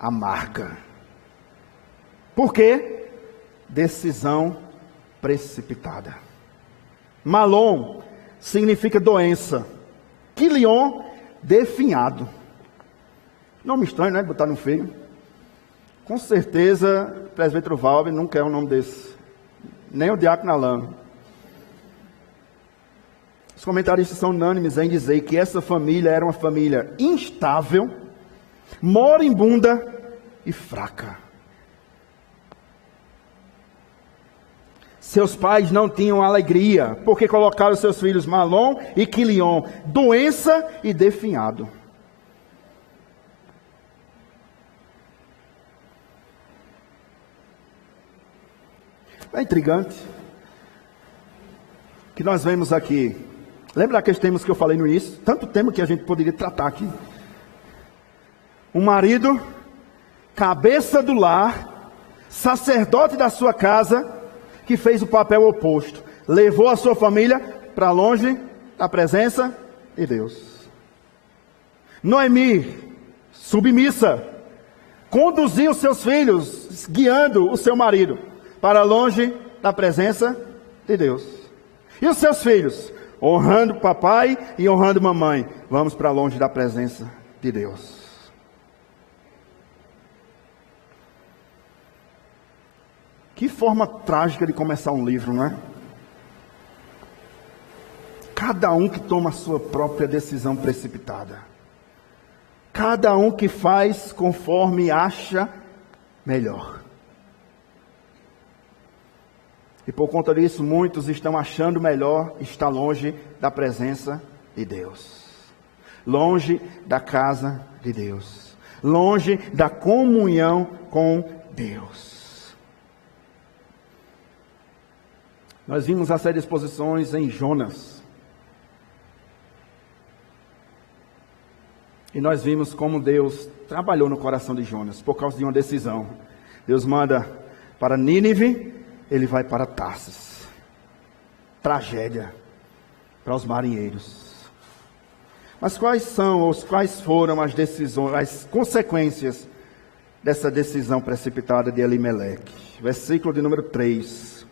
Amarga. Por quê? Decisão precipitada. Malom significa doença. Quilion, definhado. Nome estranho, né? Botar no feio. Com certeza, o presbítero Valber não quer um nome desse. Nem o diácono Alain. Os comentaristas são unânimes em dizer que essa família era uma família instável, moribunda e fraca. Seus pais não tinham alegria, porque colocaram seus filhos Malom e Quilion, doença e definhado. É intrigante que nós vemos aqui. Lembra daqueles temas que eu falei no início? Tanto tema que a gente poderia tratar aqui. Um marido, cabeça do lar, sacerdote da sua casa, que fez o papel oposto. Levou a sua família para longe da presença de Deus. Noemi, submissa, conduziu os seus filhos, guiando o seu marido para longe da presença de Deus. E os seus filhos, honrando papai e honrando mamãe, vamos para longe da presença de Deus. Que forma trágica de começar um livro, não é? Cada um que toma a sua própria decisão precipitada. Cada um que faz conforme acha melhor. E por conta disso, muitos estão achando melhor estar longe da presença de Deus. Longe da casa de Deus. Longe da comunhão com Deus. Nós vimos a série de exposições em Jonas. E nós vimos como Deus trabalhou no coração de Jonas por causa de uma decisão. Deus manda para Nínive, ele vai para Tarsis. Tragédia para os marinheiros. Mas quais foram as decisões, as consequências dessa decisão precipitada de Elimeleque. Versículo de número 3.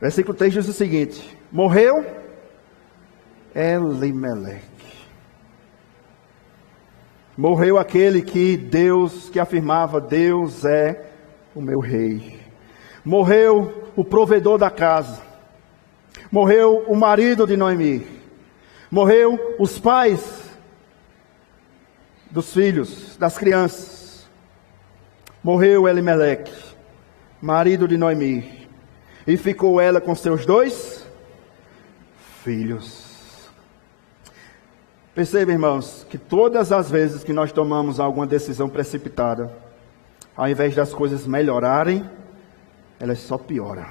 Versículo 3 diz o seguinte: morreu Elimeleque. Morreu aquele que afirmava: Deus é o meu rei. Morreu o provedor da casa. Morreu o marido de Noemi. Morreu os pais dos filhos, das crianças. Morreu Elimeleque, marido de Noemi. E ficou ela com seus 2 filhos. Perceba, irmãos, que todas as vezes que nós tomamos alguma decisão precipitada, ao invés das coisas melhorarem, elas só pioram.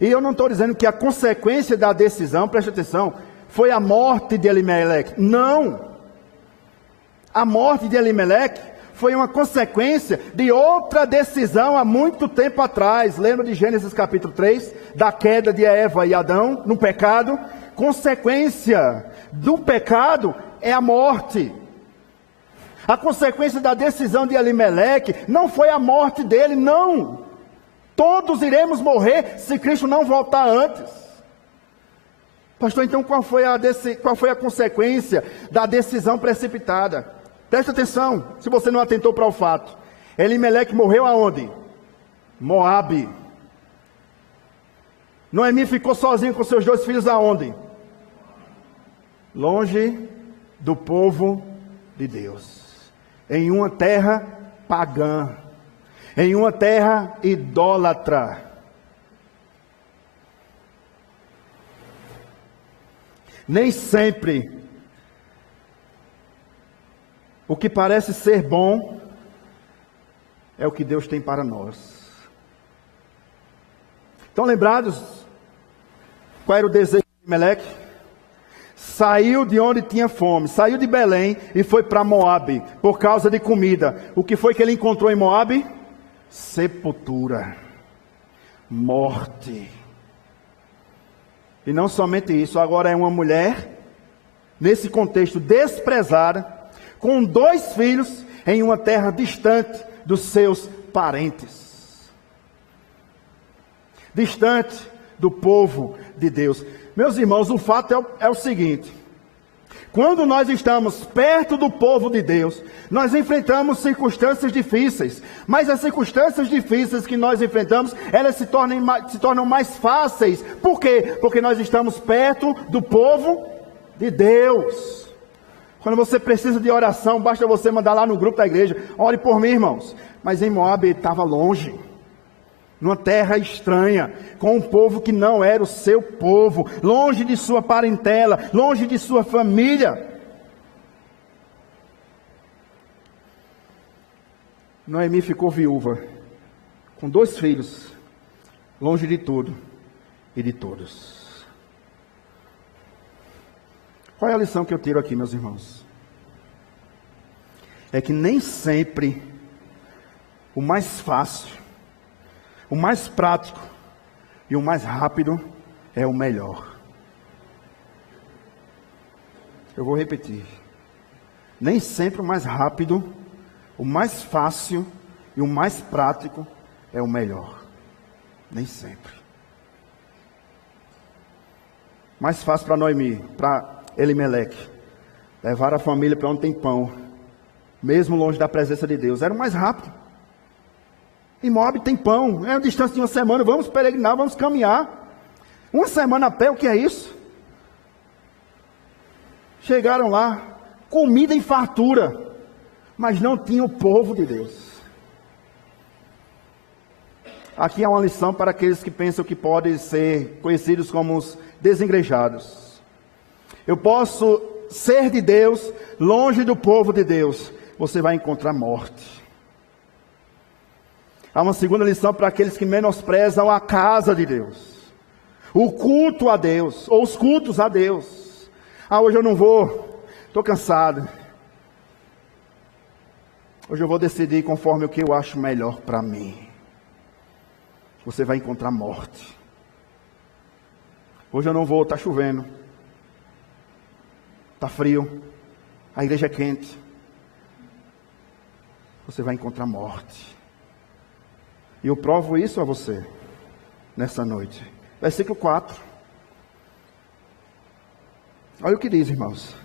E eu não estou dizendo que a consequência da decisão, preste atenção, foi a morte de Elimeleque. Não! A morte de Elimeleque foi uma consequência de outra decisão há muito tempo atrás. Lembra de Gênesis capítulo 3? Da queda de Eva e Adão no pecado? Consequência do pecado é a morte. A consequência da decisão de Elimeleque não foi a morte dele, não. Todos iremos morrer se Cristo não voltar antes. Pastor, então qual foi a consequência da decisão precipitada? Presta atenção, se você não atentou para o fato. Elimeleque morreu aonde? Moabe. Noemi ficou sozinha com seus 2 filhos aonde? Longe do povo de Deus. Em uma terra pagã. Em uma terra idólatra. Nem sempre o que parece ser bom é o que Deus tem para nós. Estão lembrados qual era o desejo de Elimeleque? Saiu de onde tinha fome, saiu de Belém e foi para Moabe por causa de comida. O que foi que ele encontrou em Moabe? Sepultura, morte. E não somente isso, agora é uma mulher, nesse contexto desprezada, com 2 filhos em uma terra distante dos seus parentes. Distante do povo de Deus. Meus irmãos, o fato é o seguinte: quando nós estamos perto do povo de Deus, nós enfrentamos circunstâncias difíceis, mas as circunstâncias difíceis que nós enfrentamos, elas se tornam mais fáceis. Por quê? Porque nós estamos perto do povo de Deus. Quando você precisa de oração, basta você mandar lá no grupo da igreja: ore por mim, irmãos. Mas em Moabe ele estava longe, numa terra estranha, com um povo que não era o seu povo, longe de sua parentela, longe de sua família. Noemi ficou viúva, com 2 filhos, longe de tudo e de todos. Qual é a lição que eu tiro aqui, meus irmãos? É que nem sempre o mais fácil, o mais prático e o mais rápido é o melhor. Eu vou repetir. Nem sempre o mais rápido, o mais fácil e o mais prático é o melhor. Nem sempre. Mais fácil para Noemi, para Elimeleque, levar a família para onde tem pão, mesmo longe da presença de Deus, era o mais rápido. Em Moabe tem pão, é uma distância de uma semana, vamos peregrinar, vamos caminhar. Uma semana a pé, o que é isso? Chegaram lá, comida em fartura, mas não tinha o povo de Deus. Aqui há uma lição para aqueles que pensam que podem ser conhecidos como os desengrejados. Eu posso ser de Deus, longe do povo de Deus, você vai encontrar morte. Há uma segunda lição para aqueles que menosprezam a casa de Deus, o culto a Deus, ou os cultos a Deus. Hoje eu não vou, estou cansado. Hoje eu vou decidir conforme o que eu acho melhor para mim. Você vai encontrar morte. Hoje eu não vou, está chovendo, está frio, a igreja é quente, você vai encontrar morte. E eu provo isso a você nessa noite. Versículo 4. Olha o que diz, irmãos.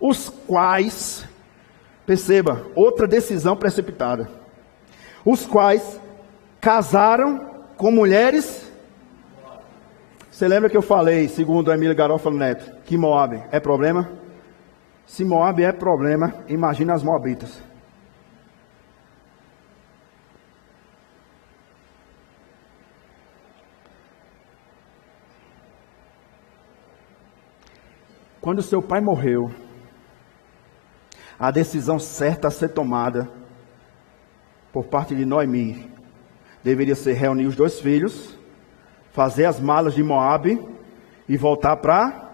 Os quais, perceba, outra decisão precipitada. Os quais casaram com mulheres. Você lembra que eu falei, segundo Emílio Garofalo Neto, que Moabe é problema? Se Moabe é problema, imagina as moabitas. Quando seu pai morreu, a decisão certa a ser tomada por parte de Noemi deveria ser reunir os 2 filhos, fazer as malas de Moabe e voltar para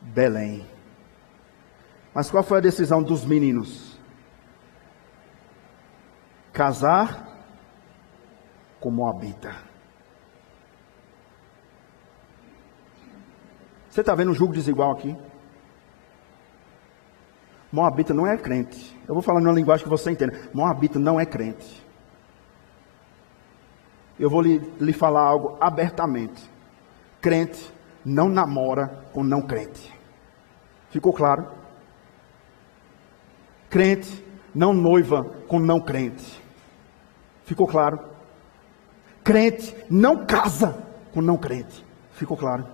Belém. Mas qual foi a decisão dos meninos? Casar com Moabita. Você está vendo um julgo desigual aqui? Moabita não é crente. Eu vou falar numa linguagem que você entenda. Moabita não é crente. Eu vou lhe falar algo abertamente. Crente não namora com não crente. Ficou claro? Crente não noiva com não crente. Ficou claro? Crente não casa com não crente. Ficou claro?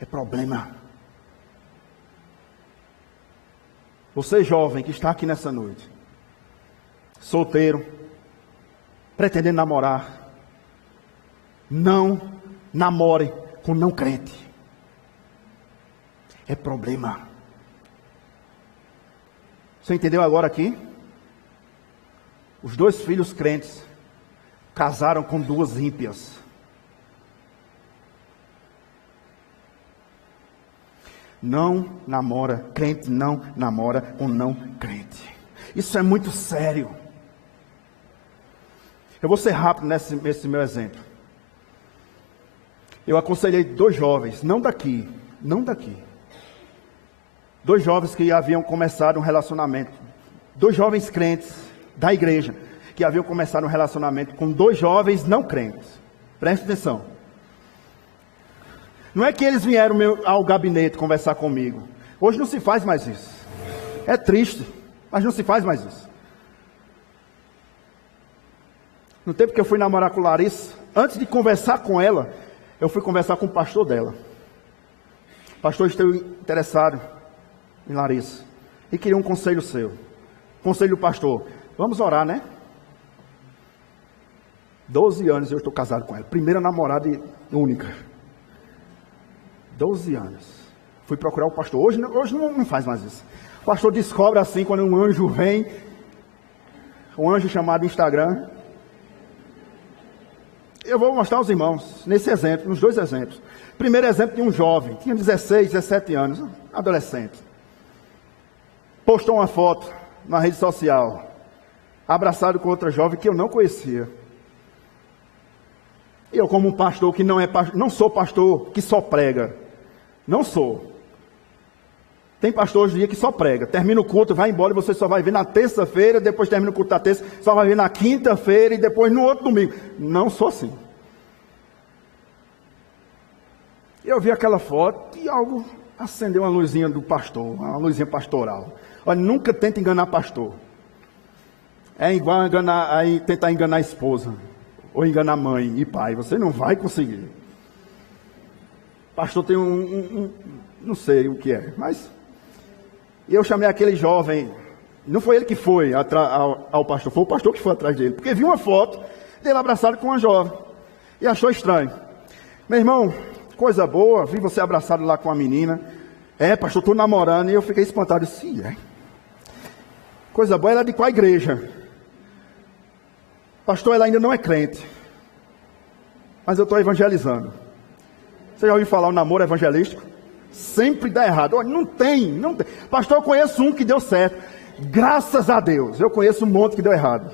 É problema. Você jovem que está aqui nessa noite, solteiro, pretendendo namorar, não namore com não crente. É problema. Você entendeu agora aqui? Os 2 filhos crentes casaram com 2 ímpias. Não namora, crente não namora com não crente. Isso é muito sério. Eu vou ser rápido nesse meu exemplo. Eu aconselhei 2 jovens, não daqui. 2 jovens que haviam começado um relacionamento. 2 jovens crentes da igreja, que haviam começado um relacionamento com 2 jovens não crentes. Preste atenção. Não é que eles vieram ao gabinete conversar comigo. Hoje não se faz mais isso. É triste, mas não se faz mais isso. No tempo que eu fui namorar com Larissa, antes de conversar com ela, eu fui conversar com o pastor dela. O pastor esteve interessado em Larissa e queria um conselho seu. Conselho do pastor: vamos orar, né? 12 anos eu estou casado com ela. Primeira namorada e única. 12 anos. Fui procurar o pastor. Hoje não faz mais isso. O pastor descobre assim, quando um anjo vem, um anjo chamado Instagram. Eu vou mostrar aos irmãos, nesse exemplo, nos 2 exemplos. Primeiro exemplo de um jovem, tinha 16, 17 anos, adolescente. Postou uma foto na rede social, abraçado com outra jovem que eu não conhecia. Eu, como um pastor que não sou pastor que só prega. Não sou. Tem pastor hoje em dia que só prega. Termina o culto, vai embora e você só vai ver na terça-feira, depois termina o culto da terça, só vai ver na quinta-feira e depois no outro domingo. Não sou assim. Eu vi aquela foto e algo acendeu uma luzinha do pastor, uma luzinha pastoral. Olha, nunca tenta enganar pastor. É igual tentar enganar a esposa. Ou enganar mãe e pai. Você não vai conseguir. Pastor tem não sei o que é, mas eu chamei aquele jovem, não foi ele que foi ao pastor, foi o pastor que foi atrás dele, porque viu uma foto dele abraçado com uma jovem, e achou estranho. Meu irmão, coisa boa, vi você abraçado lá com a menina. Pastor, estou namorando, e eu fiquei espantado, sim, coisa boa, ela é de qual igreja? Pastor, ela ainda não é crente, mas eu estou evangelizando. Você já ouviu falar o namoro evangelístico? Sempre dá errado. Olha, não tem. Pastor, eu conheço um que deu certo. Graças a Deus. Eu conheço um monte que deu errado.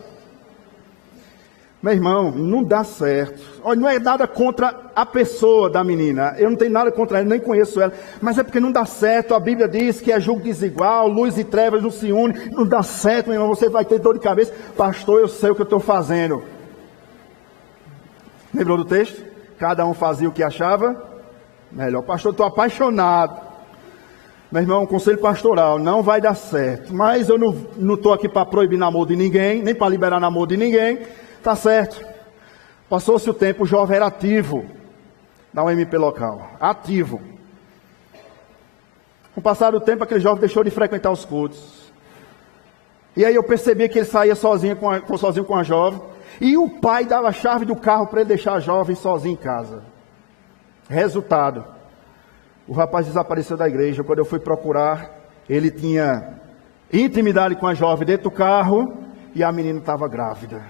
Meu irmão, não dá certo. Olha, não é nada contra a pessoa da menina. Eu não tenho nada contra ela, nem conheço ela. Mas é porque não dá certo. A Bíblia diz que é julgo desigual, luz e trevas não se unem. Não dá certo, meu irmão. Você vai ter dor de cabeça. Pastor, eu sei o que eu estou fazendo. Lembrou do texto? Cada um fazia o que achava melhor. Pastor, eu estou apaixonado. Meu irmão, conselho pastoral, não vai dar certo. Mas eu não estou aqui para proibir namoro de ninguém, nem para liberar namoro de ninguém. Tá certo. Passou-se o tempo, o jovem era ativo da UMP local. Ativo. Com o passar do tempo, aquele jovem deixou de frequentar os cultos. E aí eu percebi que ele saía sozinho com a jovem. E o pai dava a chave do carro para ele deixar a jovem sozinho em casa. Resultado. O rapaz desapareceu da igreja. Quando eu fui procurar, ele tinha intimidade com a jovem dentro do carro. E a menina estava grávida.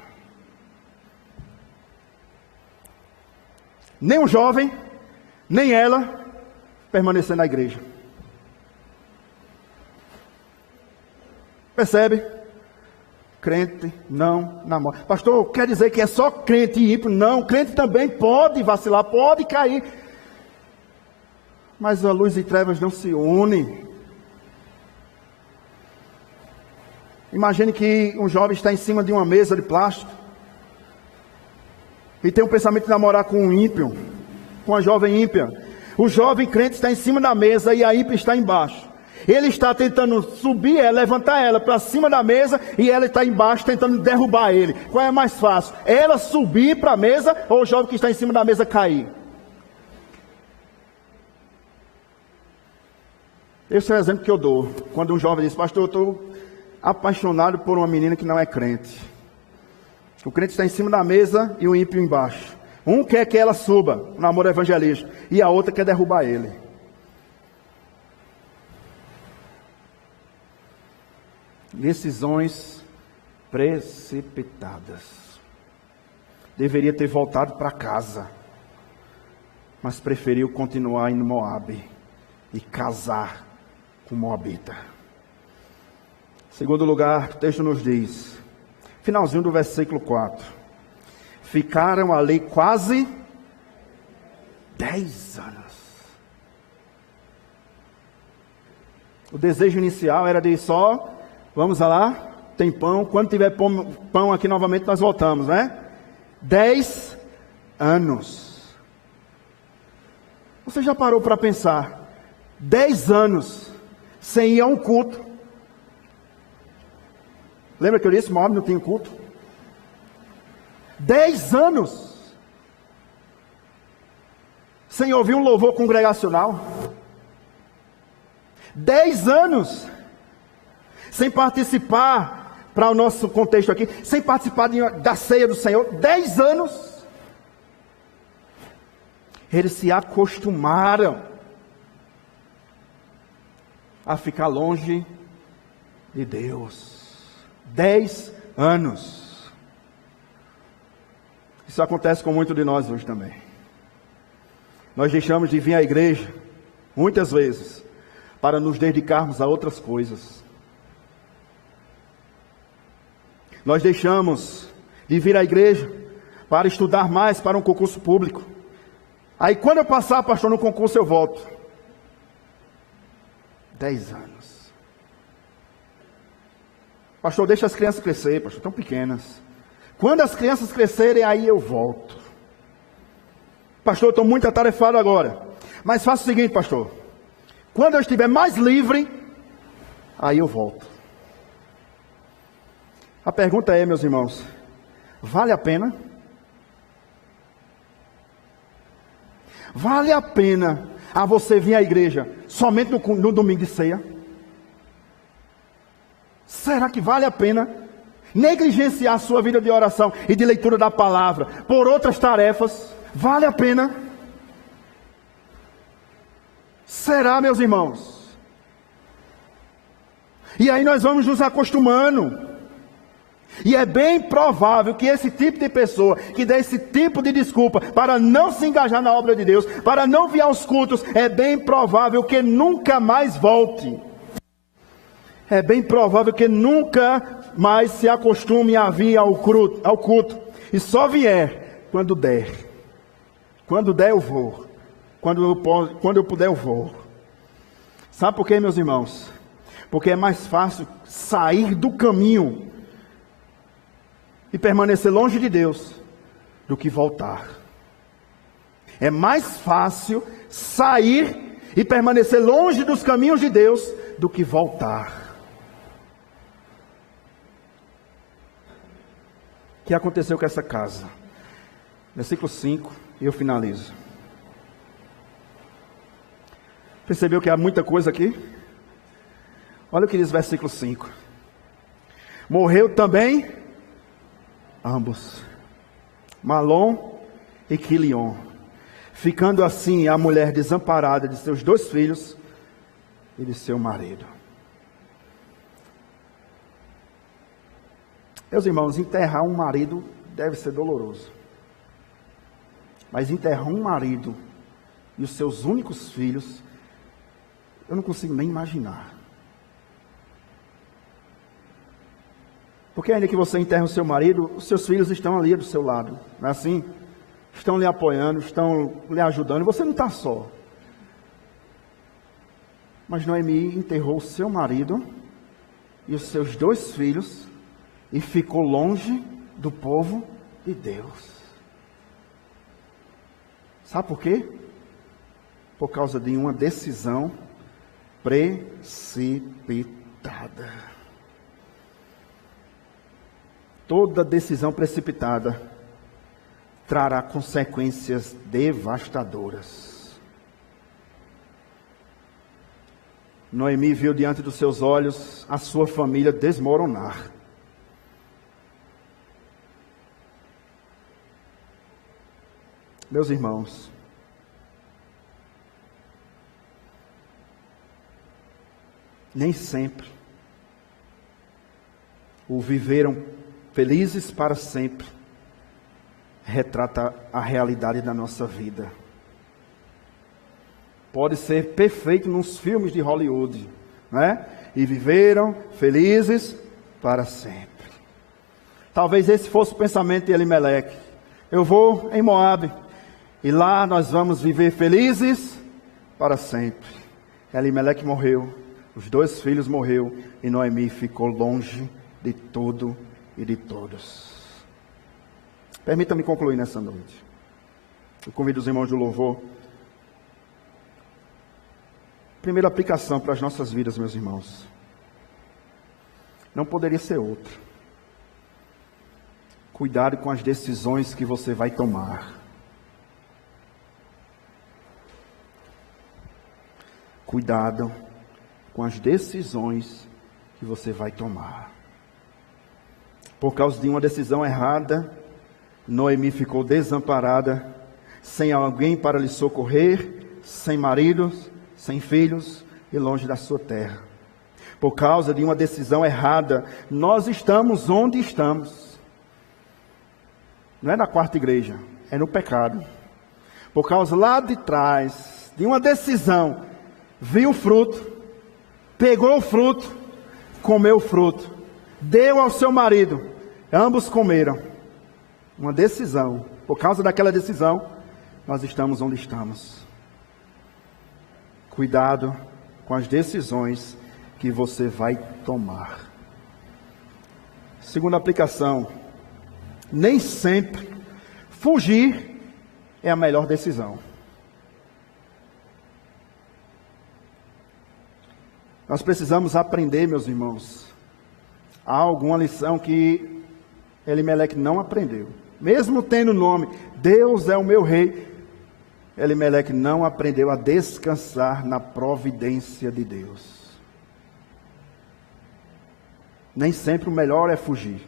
Nem o jovem, nem ela permaneceram na igreja. Percebe? Crente não namora. Pastor, quer dizer que é só crente e ímpio? Não, crente também pode vacilar, pode cair. Mas a luz e trevas não se unem. Imagine que um jovem está em cima de uma mesa de plástico. E tem um pensamento de namorar com um ímpio, com a jovem ímpia. O jovem crente está em cima da mesa e a ímpia está embaixo. Ele está tentando subir ela, levantar ela para cima da mesa e ela está embaixo tentando derrubar ele. Qual é mais fácil? Ela subir para a mesa ou o jovem que está em cima da mesa cair? Esse é o exemplo que eu dou. Quando um jovem diz, pastor, eu estou apaixonado por uma menina que não é crente. O crente está em cima da mesa e o ímpio embaixo. Um quer que ela suba, o namoro evangelístico, e a outra quer derrubar ele. Decisões precipitadas. Deveria ter voltado para casa, mas preferiu continuar em Moabe e casar com Moabita. Segundo lugar, o texto nos diz, finalzinho do versículo 4. Ficaram ali quase 10 anos. O desejo inicial era de só, vamos lá, tem pão. Quando tiver pão aqui novamente, nós voltamos, né? 10 anos. Você já parou para pensar? 10 anos sem ir a um culto. Lembra que eu disse, Moab não tem culto? 10 anos sem ouvir um louvor congregacional. 10 anos sem participar, para o nosso contexto aqui, sem participar da ceia do Senhor. 10 anos. Eles se acostumaram a ficar longe de Deus. 10 anos. Isso acontece com muitos de nós hoje também. Nós deixamos de vir à igreja, muitas vezes, para nos dedicarmos a outras coisas. Nós deixamos de vir à igreja para estudar mais para um concurso público. Aí quando eu passar, pastor, no concurso eu volto. 10 anos. Pastor, deixa as crianças crescer, pastor, tão pequenas. Quando as crianças crescerem, aí eu volto. Pastor, eu estou muito atarefado agora. Mas faça o seguinte, pastor. Quando eu estiver mais livre, aí eu volto. A pergunta é, meus irmãos, vale a pena? Vale a pena a você vir à igreja somente no domingo de ceia? Será que vale a pena negligenciar a sua vida de oração e de leitura da palavra por outras tarefas? Vale a pena? Será, meus irmãos? E aí nós vamos nos acostumando. E é bem provável que esse tipo de pessoa, que dá esse tipo de desculpa para não se engajar na obra de Deus, para não vir aos cultos, é bem provável que nunca mais volte. É bem provável que nunca mais se acostume a vir ao culto. E só vier quando der. Quando der eu vou. Quando eu puder eu vou. Sabe por quê, meus irmãos? Porque é mais fácil sair do caminho e permanecer longe de Deus do que voltar. É mais fácil sair e permanecer longe dos caminhos de Deus do que voltar. O que aconteceu com essa casa? Versículo 5, e eu finalizo. Percebeu que há muita coisa aqui? Olha o que diz o versículo 5. Morreu também ambos, Malom e Quilion, ficando assim a mulher desamparada de seus 2 filhos e de seu marido. Meus irmãos, enterrar um marido deve ser doloroso. Mas enterrar um marido e os seus únicos filhos, eu não consigo nem imaginar. Porque ainda que você enterre o seu marido, os seus filhos estão ali do seu lado. Não é assim? Estão lhe apoiando, estão lhe ajudando. E você não está só. Mas Noemi enterrou o seu marido e os seus 2 filhos e ficou longe do povo de Deus. Sabe por quê? Por causa de uma decisão precipitada. Toda decisão precipitada trará consequências devastadoras. Noemi viu diante dos seus olhos a sua família desmoronar. Meus irmãos, nem sempre o viveram felizes para sempre retrata a realidade da nossa vida. Pode ser perfeito nos filmes de Hollywood, né? E viveram felizes para sempre. Talvez esse fosse o pensamento de Elimeleque. Eu vou em Moabe e lá nós vamos viver felizes para sempre. Elimeleque morreu, os 2 filhos morreram e Noemi ficou longe de tudo e de todos. Permita-me concluir nessa noite. Eu convido os irmãos do louvor. Primeira aplicação para as nossas vidas, meus irmãos. Não poderia ser outra. Cuidado com as decisões que você vai tomar. Cuidado com as decisões que você vai tomar. Por causa de uma decisão errada, Noemi ficou desamparada, sem alguém para lhe socorrer, sem maridos, sem filhos e longe da sua terra. Por causa de uma decisão errada, nós estamos onde estamos. Não é na quarta igreja, é no pecado. Por causa lá de trás, de uma decisão, viu o fruto, pegou o fruto, comeu o fruto, deu ao seu marido. Ambos comeram. Uma decisão. Por causa daquela decisão, nós estamos onde estamos. Cuidado com as decisões que você vai tomar. Segunda aplicação. Nem sempre fugir é a melhor decisão. Nós precisamos aprender, meus irmãos. Há alguma lição que Elimeleque não aprendeu. Mesmo tendo o nome, Deus é o meu rei, Elimeleque não aprendeu a descansar na providência de Deus. Nem sempre o melhor é fugir.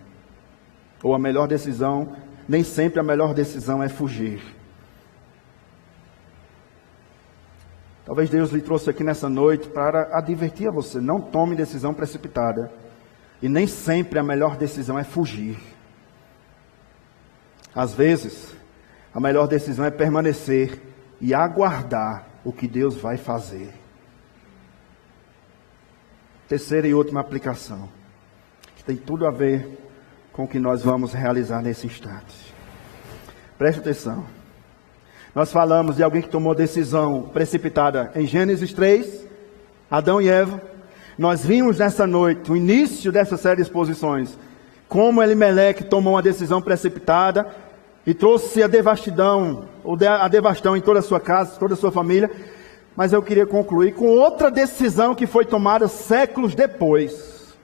Ou a melhor decisão, nem sempre a melhor decisão é fugir. Talvez Deus lhe trouxe aqui nessa noite para advertir a você, não tome decisão precipitada. E nem sempre a melhor decisão é fugir. Às vezes, a melhor decisão é permanecer e aguardar o que Deus vai fazer. Terceira e última aplicação, que tem tudo a ver com o que nós vamos realizar nesse instante. Preste atenção. Nós falamos de alguém que tomou decisão precipitada em Gênesis 3, Adão e Eva. Nós vimos nessa noite, o início dessa série de exposições, como Elimeleque tomou uma decisão precipitada e trouxe a devastidão, a devastação em toda a sua casa, toda a sua família. Mas eu queria concluir com outra decisão que foi tomada séculos depois,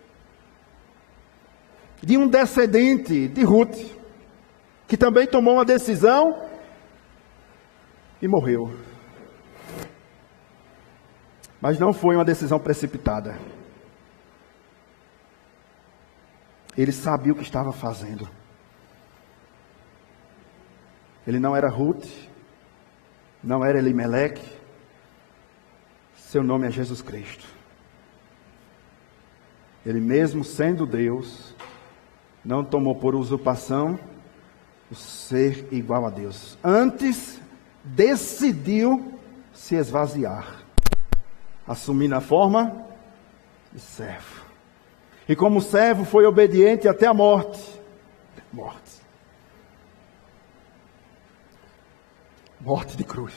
de um descendente de Ruth, que também tomou uma decisão e morreu. Mas não foi uma decisão precipitada. Ele sabia o que estava fazendo. Ele não era Ruth, não era Elimeleque. Seu nome é Jesus Cristo. Ele mesmo sendo Deus, não tomou por usurpação o ser igual a Deus. Antes, decidiu se esvaziar, assumindo a forma de servo. E como servo foi obediente até a morte. Morte de cruz.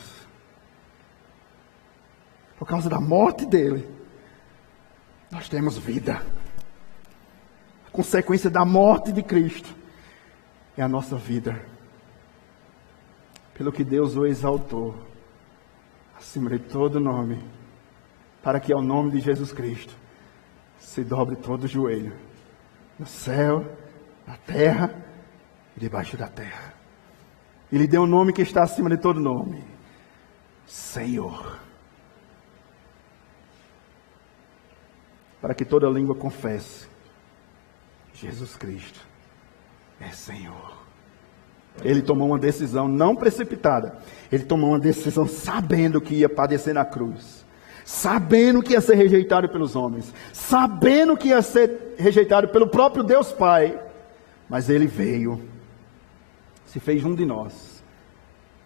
Por causa da morte dele, nós temos vida. A consequência da morte de Cristo é a nossa vida. Pelo que Deus o exaltou acima de todo nome, para que ao nome de Jesus Cristo se dobre todo o joelho, no céu, na terra e debaixo da terra. E lhe deu um nome que está acima de todo nome: Senhor. Para que toda língua confesse: Jesus Cristo é Senhor. Ele tomou uma decisão não precipitada. Ele tomou uma decisão sabendo que ia padecer na cruz. Sabendo que ia ser rejeitado pelos homens. Sabendo que ia ser rejeitado pelo próprio Deus Pai. Mas ele veio. Se fez um de nós.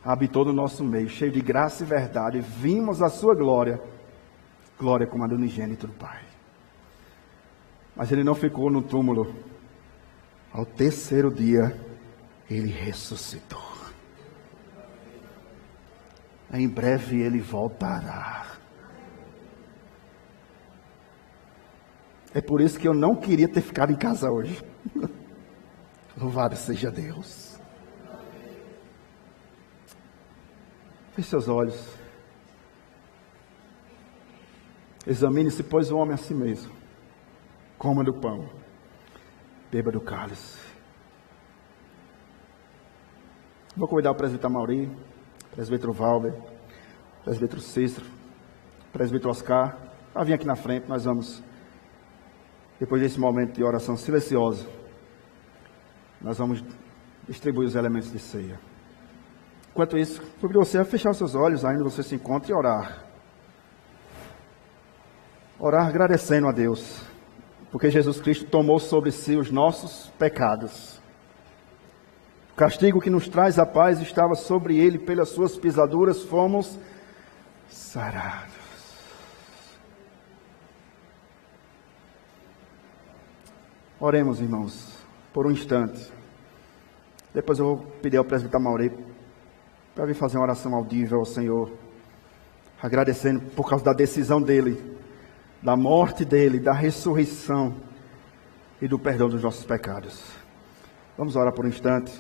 Habitou no nosso meio, cheio de graça e verdade. Vimos a sua glória. Glória como a do unigênito do Pai. Mas ele não ficou no túmulo. Ao terceiro dia, ele ressuscitou. Em breve ele voltará. É por isso que eu não queria ter ficado em casa hoje. Louvado seja Deus. Feche seus olhos. Examine-se, pois, o homem a si mesmo. Coma do pão, beba do cálice. Vou convidar o presbítero Mauri, presbítero Valber, presbítero Cícero, presbítero Oscar, a vir aqui na frente. Nós vamos, depois desse momento de oração silenciosa, nós vamos distribuir os elementos de ceia. Enquanto isso, convido você a fechar os seus olhos, ainda você se encontra, e orar. Orar agradecendo a Deus, porque Jesus Cristo tomou sobre si os nossos pecados. O castigo que nos traz a paz estava sobre ele, pelas suas pisaduras fomos sarados. Oremos, irmãos, por um instante. Depois eu vou pedir ao presbítero Mauri para vir fazer uma oração audível ao Senhor, agradecendo por causa da decisão dele, da morte dele, da ressurreição e do perdão dos nossos pecados. Vamos orar por um instante.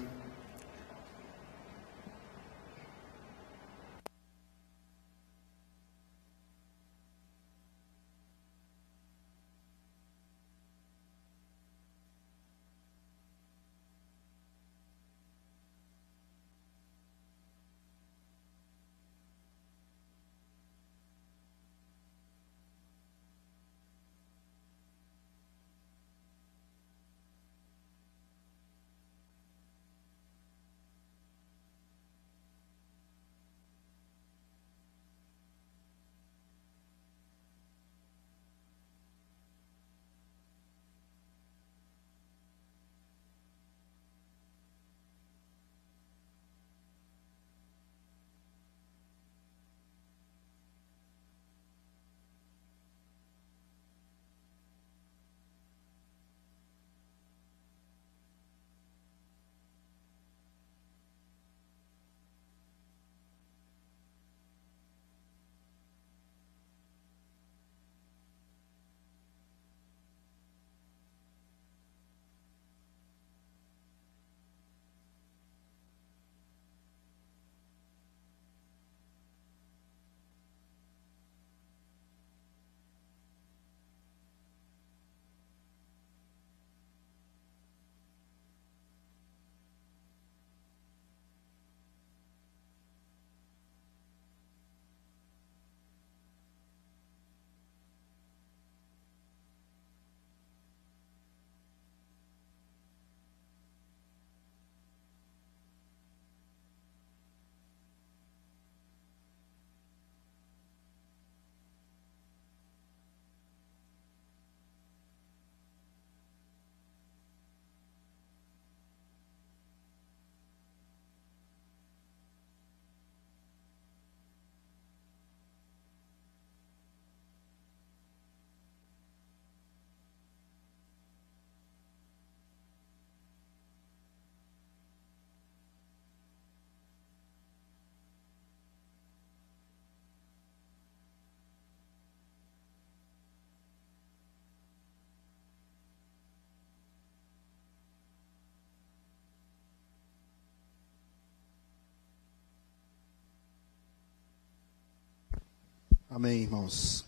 Amém, irmãos.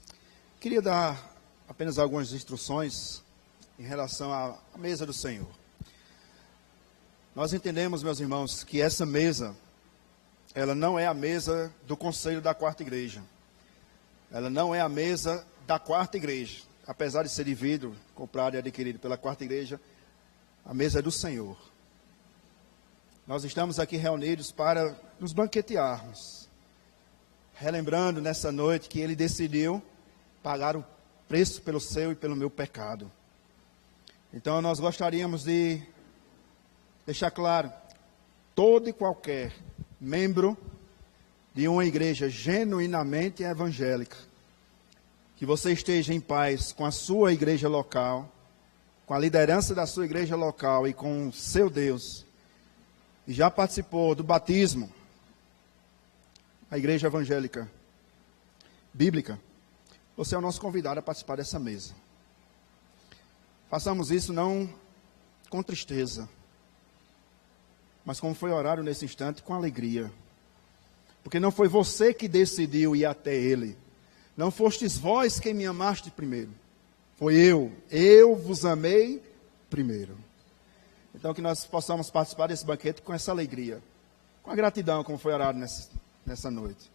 Queria dar apenas algumas instruções em relação à mesa do Senhor. Nós entendemos, meus irmãos, que essa mesa, ela não é a mesa do conselho da quarta igreja. Ela não é a mesa da quarta igreja. Apesar de ser de vidro, comprado e adquirido pela quarta igreja, a mesa é do Senhor. Nós estamos aqui reunidos para nos banquetearmos, relembrando nessa noite que Ele decidiu pagar o preço pelo seu e pelo meu pecado. Então nós gostaríamos de deixar claro, todo e qualquer membro de uma igreja genuinamente evangélica, que você esteja em paz com a sua igreja local, com a liderança da sua igreja local e com o seu Deus, e já participou do batismo, a igreja evangélica bíblica, você é o nosso convidado a participar dessa mesa. Façamos isso não com tristeza, mas como foi horário nesse instante, com alegria. Porque não foi você que decidiu ir até Ele. Não fostes vós quem me amaste primeiro. Foi eu. Eu vos amei primeiro. Então que nós possamos participar desse banquete com essa alegria. Com a gratidão, como foi orado nessa noite.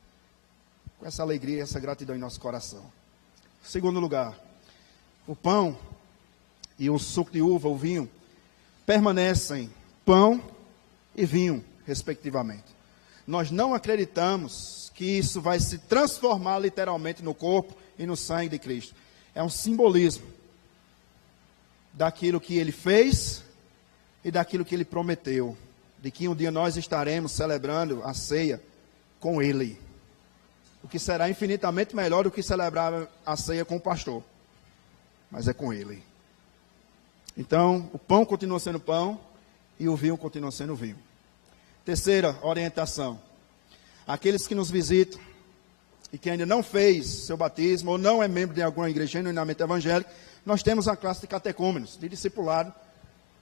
Com essa alegria e essa gratidão em nosso coração. Segundo lugar, o pão e o suco de uva, o vinho, permanecem pão e vinho, respectivamente. Nós não acreditamos que isso vai se transformar literalmente no corpo e no sangue de Cristo. É um simbolismo daquilo que Ele fez e daquilo que Ele prometeu, de que um dia nós estaremos celebrando a ceia com Ele, o que será infinitamente melhor do que celebrar a ceia com o pastor, mas é com Ele. Então, o pão continua sendo pão e o vinho continua sendo vinho. Terceira orientação: aqueles que nos visitam e que ainda não fez seu batismo ou não é membro de alguma igreja genuinamente evangélica, nós temos a classe de catecúmenos, de discipulado,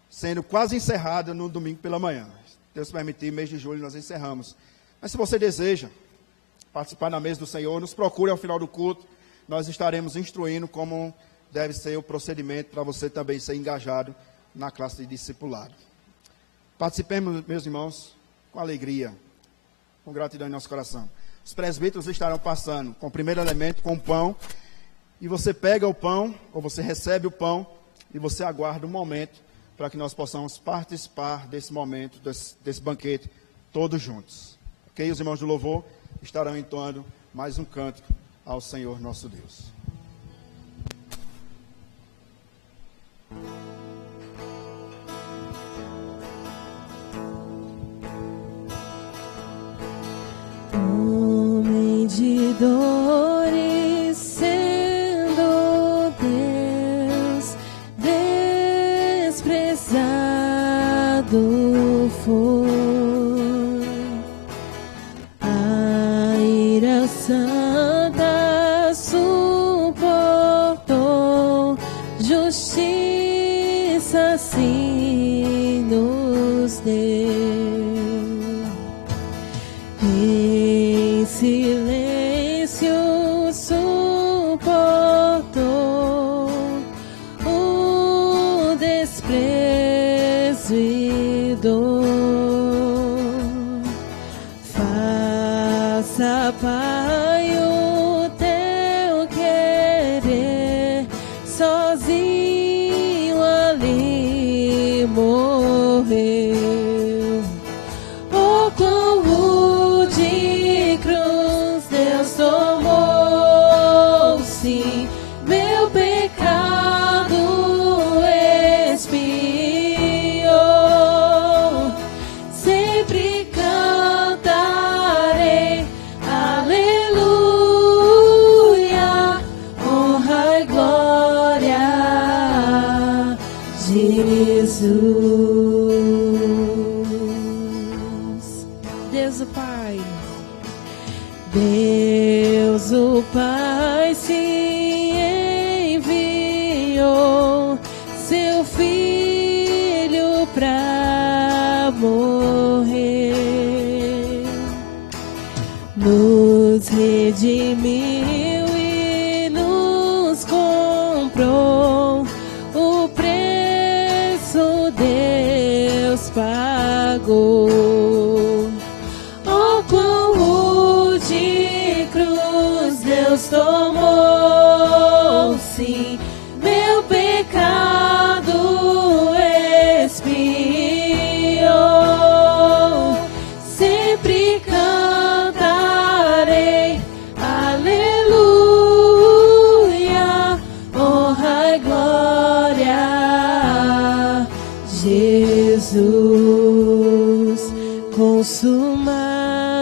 sendo quase encerrada no domingo pela manhã. Se Deus permitir, mês de julho nós encerramos. Mas se você deseja participar na mesa do Senhor, nos procure ao final do culto. Nós estaremos instruindo como deve ser o procedimento para você também ser engajado na classe de discipulado. Participemos, meus irmãos, com alegria, com gratidão em nosso coração. Os presbíteros estarão passando com o primeiro elemento, com o pão, e você pega o pão, ou você recebe o pão, e você aguarda um momento para que nós possamos participar desse momento, desse banquete, todos juntos. Ok? Os irmãos do louvor estarão entoando mais um cântico ao Senhor nosso Deus. Homem de dores, sendo Deus desprezado foi, a ira santa suportou, justiça sim nos deu. Em silêncio suportou o desprezo e dor. Faça, Pai, o teu querer, sozinho ali morreu. Oh, com rude cruz Deus tomou, sim, meu pecado expiou. Sempre cantarei aleluia, honra e glória a Jesus. Deus o Pai, Deus o Pai se enviou seu Filho pra morrer, nos redimiu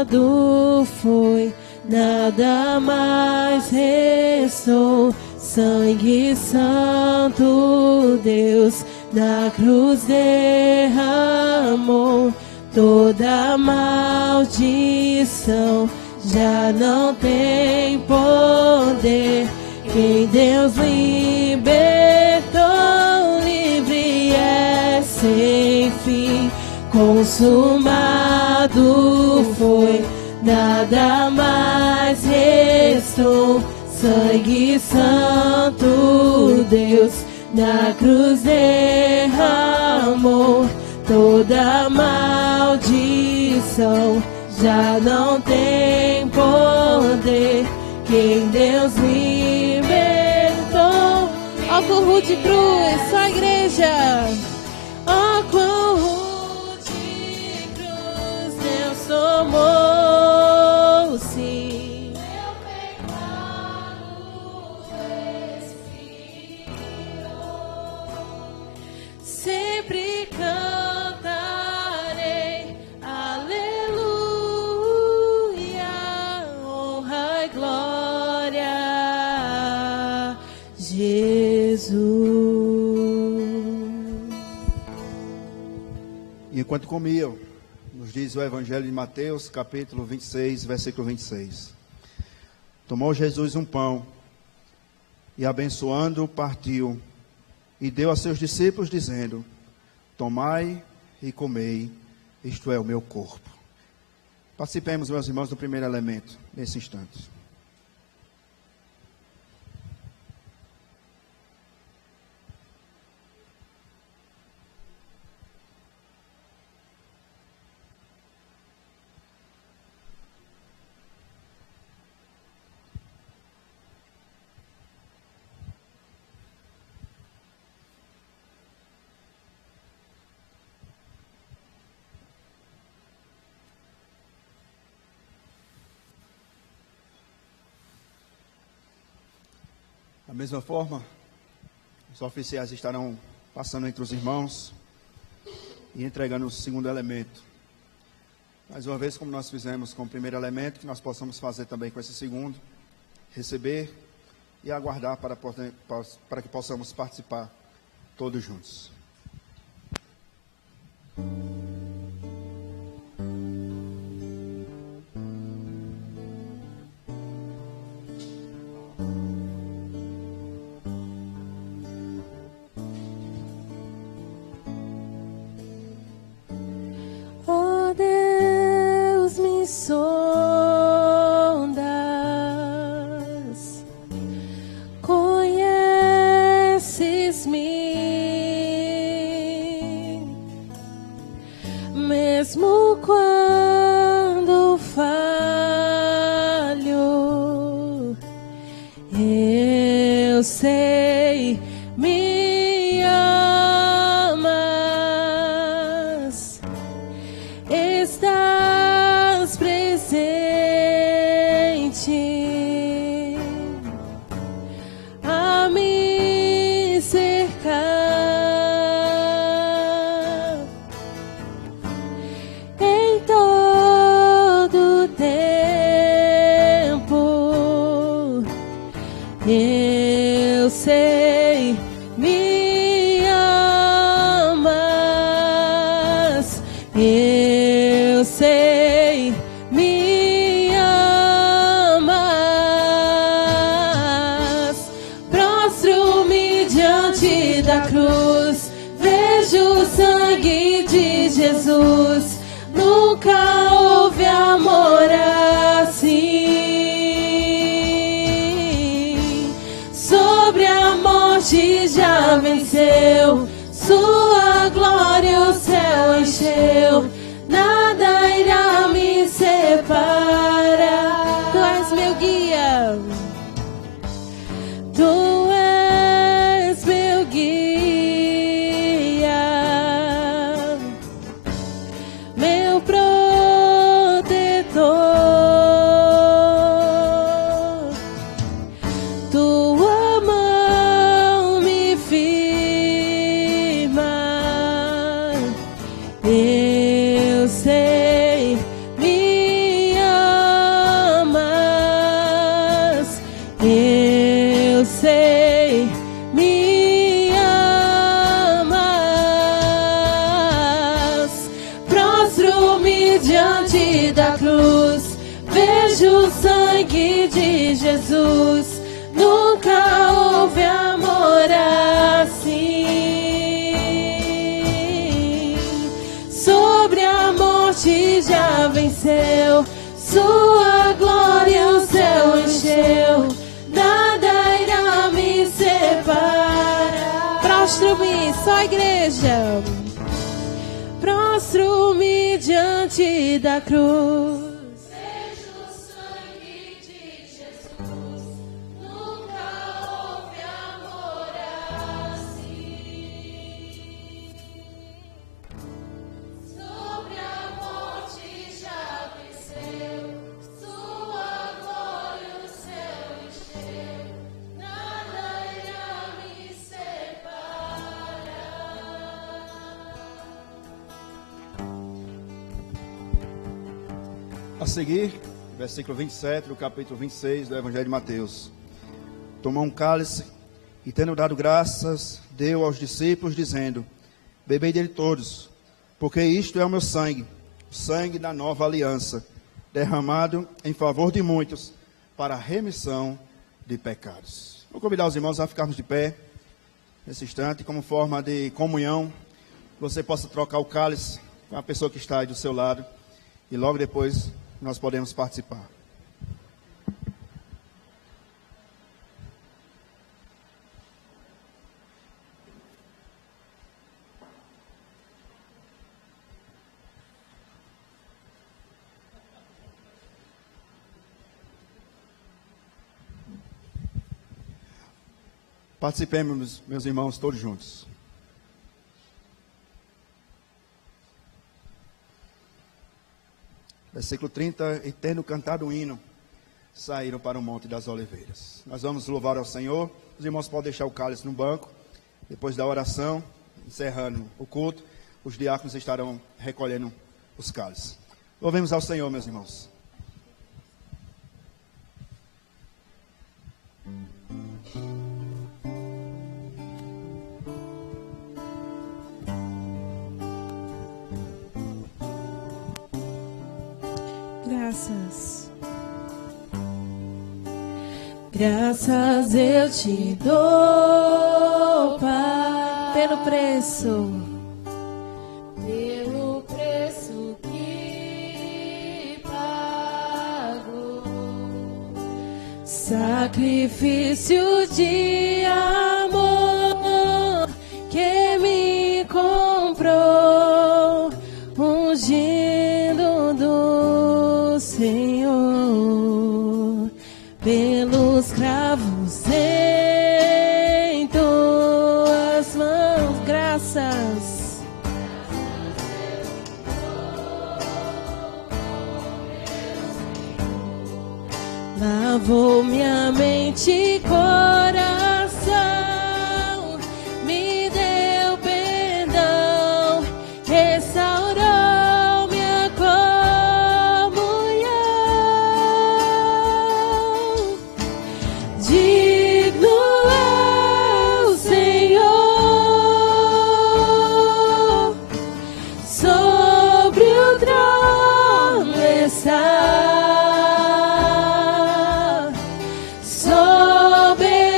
consumado foi, nada mais restou. Sangue santo, Deus na cruz derramou. Toda maldição já não tem poder. Quem Deus libertou, livre é sem fim. Consumado foi, nada mais restou. Sangue santo, Deus na cruz derramou. Toda maldição já não tem poder. Quem Deus libertou. Ó com rude cruz, só a igreja. Ó com rude cruz, Deus tomou, sim. Meu pecado expirou. Sempre cantarei, aleluia, honra e glória, Jesus. E enquanto comiam, nos diz o Evangelho de Mateus, capítulo 26, versículo 26. Tomou Jesus um pão e, abençoando, partiu e deu a seus discípulos, dizendo: tomai e comei, isto é o meu corpo. Participemos, meus irmãos, do primeiro elemento, nesse instante. Da mesma forma, os oficiais estarão passando entre os irmãos e entregando o segundo elemento. Mais uma vez, como nós fizemos com o primeiro elemento, que nós possamos fazer também com esse segundo, receber e aguardar para que possamos participar todos juntos. Oh Deus, me sondas, conheces-me, mesmo quando falho, eu sei, me amas. Estás presente a me cercar em todo tempo. Eu sei. Seja o sangue de Jesus, nunca houve amor assim. Sobre a morte já venceu, sua glória o céu encheu, nada irá me separar. Prostro-me, só a igreja. Prostro-me diante da cruz. Seja o sangue de Jesus, nunca houve amor assim. Sobre a morte já venceu, sua glória o céu encheu, nada irá me separar. A seguir, versículo 27 do capítulo 26 do Evangelho de Mateus. Tomou um cálice e, tendo dado graças, deu aos discípulos, dizendo: bebei dele todos, porque isto é o meu sangue, o sangue da nova aliança, derramado em favor de muitos, para a remissão de pecados. Vou convidar os irmãos a ficarmos de pé, nesse instante, como forma de comunhão. Você possa trocar o cálice com a pessoa que está aí do seu lado, e logo depois nós podemos participar. Participemos, meus irmãos, todos juntos. Versículo 30, e tendo cantado o hino, saíram para o Monte das Oliveiras. Nós vamos louvar ao Senhor. Os irmãos podem deixar o cálice no banco. Depois da oração, encerrando o culto, os diáconos estarão recolhendo os cálices. Louvemos ao Senhor, meus irmãos. Graças. Graças eu te dou, Pai, pelo preço que pago, sacrifício de amor que me comprou, ungindo do Senhor, pelos cravos em tuas mãos. Graças. Lavou minha mente e coração, me deu perdão, restaurou minha comunhão. Digno é o Senhor, sobre o trono está. Soberano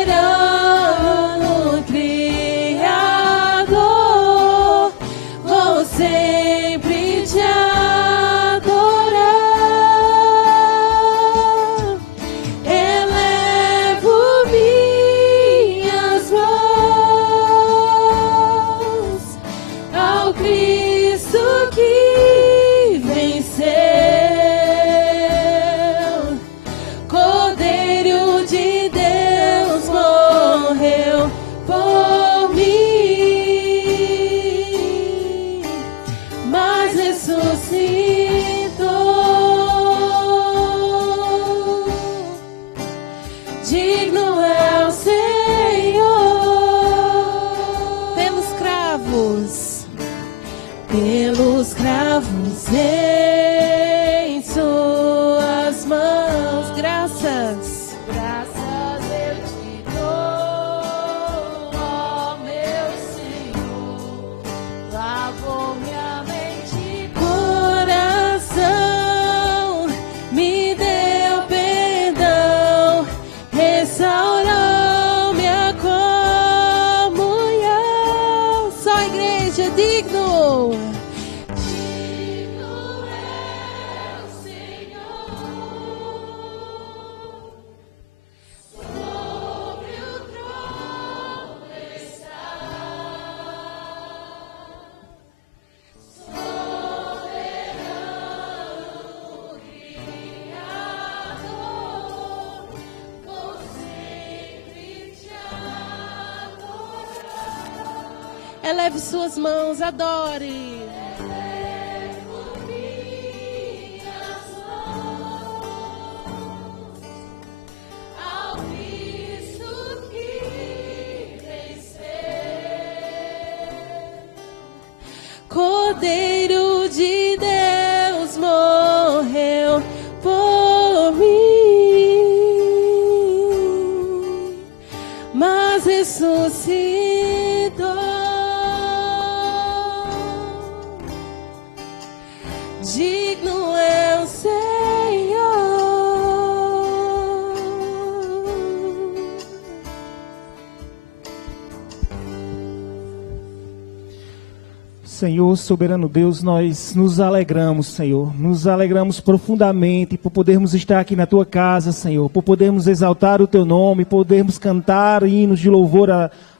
Eleve suas mãos, adore. Cordeiro de Deus morreu por mim, mas ressuscitou. Digno é o Senhor. Senhor, soberano Deus, nós nos alegramos, Senhor, nos alegramos profundamente por podermos estar aqui na Tua casa, Senhor, por podermos exaltar o Teu nome, podermos cantar hinos de louvor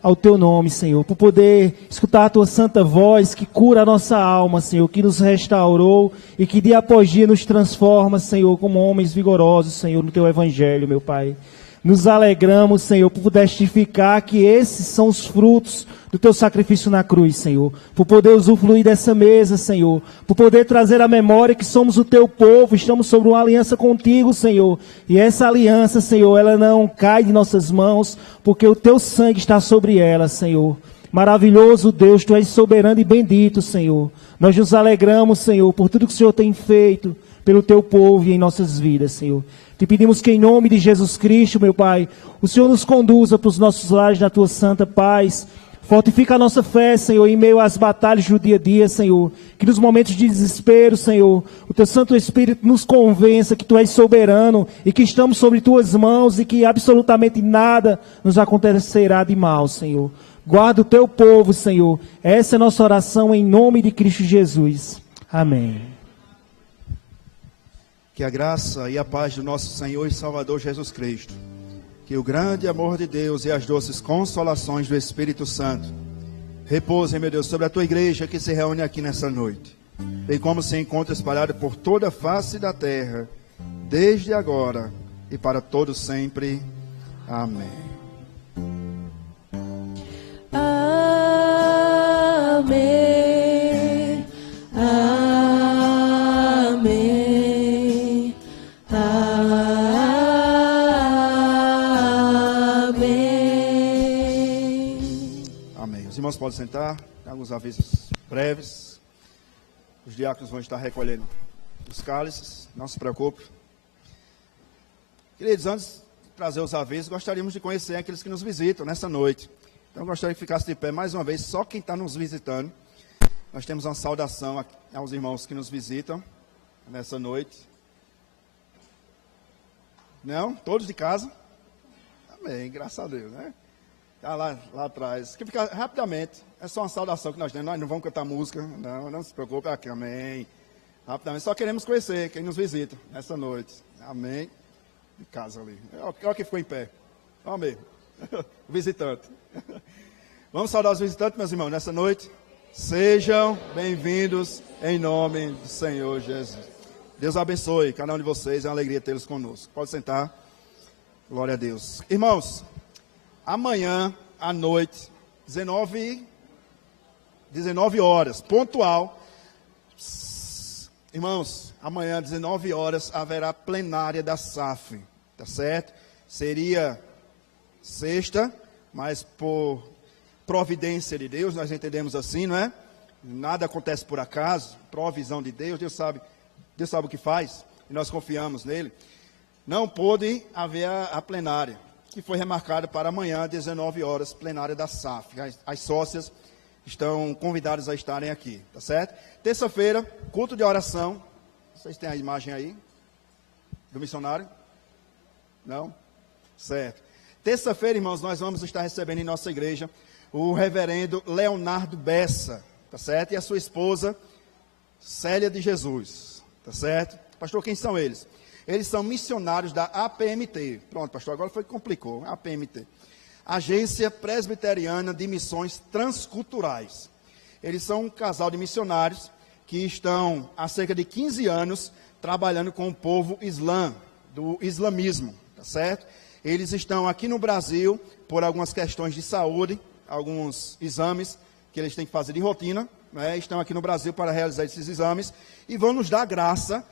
ao Teu nome, Senhor, por poder escutar a Tua santa voz que cura a nossa alma, Senhor, que nos restaurou e que dia após dia nos transforma, Senhor, como homens vigorosos, Senhor, no Teu Evangelho, meu Pai. Nos alegramos, Senhor, por testificar que esses são os frutos do Teu sacrifício na cruz, Senhor. Por poder usufruir dessa mesa, Senhor. Por poder trazer à memória que somos o Teu povo, estamos sobre uma aliança contigo, Senhor. E essa aliança, Senhor, ela não cai de nossas mãos, porque o Teu sangue está sobre ela, Senhor. Maravilhoso Deus, Tu és soberano e bendito, Senhor. Nós nos alegramos, Senhor, por tudo que o Senhor tem feito pelo Teu povo e em nossas vidas, Senhor. Te pedimos que em nome de Jesus Cristo, meu Pai, o Senhor nos conduza para os nossos lares na Tua santa paz. Fortifica a nossa fé, Senhor, em meio às batalhas do dia a dia, Senhor. Que nos momentos de desespero, Senhor, o Teu Santo Espírito nos convença que Tu és soberano e que estamos sobre Tuas mãos e que absolutamente nada nos acontecerá de mal, Senhor. Guarda o Teu povo, Senhor. Essa é a nossa oração em nome de Cristo Jesus. Amém. Que a graça e a paz do nosso Senhor e Salvador Jesus Cristo, que o grande amor de Deus e as doces consolações do Espírito Santo repousem, meu Deus, sobre a Tua igreja que se reúne aqui nessa noite, bem como se encontra espalhada por toda a face da terra, desde agora e para todos sempre. Amém. Amém. Amém. Amém. Amém. Os irmãos podem sentar, tem alguns avisos breves. Os diáconos vão estar recolhendo os cálices, não se preocupe. Queridos, antes de trazer os avisos, gostaríamos de conhecer aqueles que nos visitam nessa noite. Então, eu gostaria que ficasse de pé mais uma vez, só quem está nos visitando. Nós temos uma saudação aos irmãos que nos visitam nessa noite. Não? Todos de casa? Amém, graças a Deus, né? Está lá atrás. Que fica rapidamente, é só uma saudação que nós temos. Nós não vamos cantar música, não se preocupe. Aqui, amém. Rapidamente, só queremos conhecer quem nos visita nessa noite. Amém. De casa ali. Olha que ficou em pé. Amém. O visitante. Vamos saudar os visitantes, meus irmãos, nessa noite. Sejam bem-vindos em nome do Senhor Jesus. Deus abençoe cada um de vocês, é uma alegria tê-los conosco. Pode sentar. Glória a Deus. Irmãos, amanhã à noite, 19 horas, pontual. Irmãos, amanhã, 19 horas, haverá plenária da SAF, tá certo? Seria sexta, mas por providência de Deus, nós entendemos assim, não é? Nada acontece por acaso, provisão de Deus, Deus sabe o que faz, e nós confiamos nele. Não pôde haver a plenária, que foi remarcada para amanhã, 19 horas, plenária da SAF. As sócias estão convidadas a estarem aqui, tá certo? Terça-feira, culto de oração. Vocês têm a imagem aí? Do missionário? Não? Certo. Terça-feira, irmãos, nós vamos estar recebendo em nossa igreja o reverendo Leonardo Bessa, tá certo? E a sua esposa, Célia de Jesus, tá certo? Pastor, quem são eles? Eles são missionários da APMT. Pronto, pastor, agora foi que complicou. APMT. Agência Presbiteriana de Missões Transculturais. Eles são um casal de missionários que estão há cerca de 15 anos trabalhando com o povo do islamismo, tá certo? Eles estão aqui no Brasil por algumas questões de saúde, alguns exames que eles têm que fazer de rotina, né? Estão aqui no Brasil para realizar esses exames e vão nos dar graça.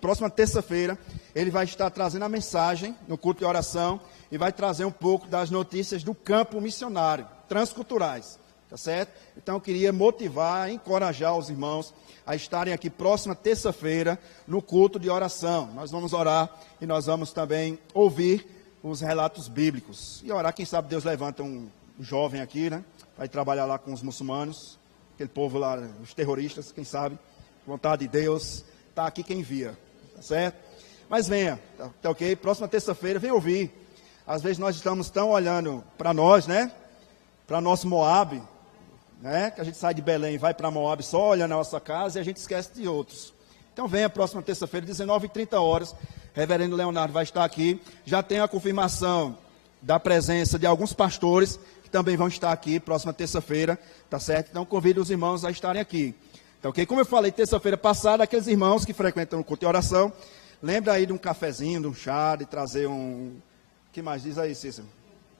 Próxima terça-feira, ele vai estar trazendo a mensagem no culto de oração e vai trazer um pouco das notícias do campo missionário, transculturais, tá certo? Então, eu queria motivar, encorajar os irmãos a estarem aqui próxima terça-feira no culto de oração. Nós vamos orar e nós vamos também ouvir os relatos bíblicos. E orar, quem sabe Deus levanta um jovem aqui, né? Vai trabalhar lá com os muçulmanos, aquele povo lá, os terroristas, quem sabe, vontade de Deus, está aqui quem envia, tá certo? Mas venha, tá ok? Próxima terça-feira, vem ouvir. Às vezes nós estamos tão olhando para nós, né? Para nosso Moab, né? Que a gente sai de Belém e vai para Moab só olhando a nossa casa e a gente esquece de outros. Então venha próxima terça-feira, 19h30, reverendo Leonardo vai estar aqui. Já tem a confirmação da presença de alguns pastores que também vão estar aqui próxima terça-feira, tá certo? Então convido os irmãos a estarem aqui. Tá ok? Como eu falei terça-feira passada, aqueles irmãos que frequentam o culto de oração, lembra aí de um cafezinho, de um chá, de trazer um... O que mais diz aí, Cícero?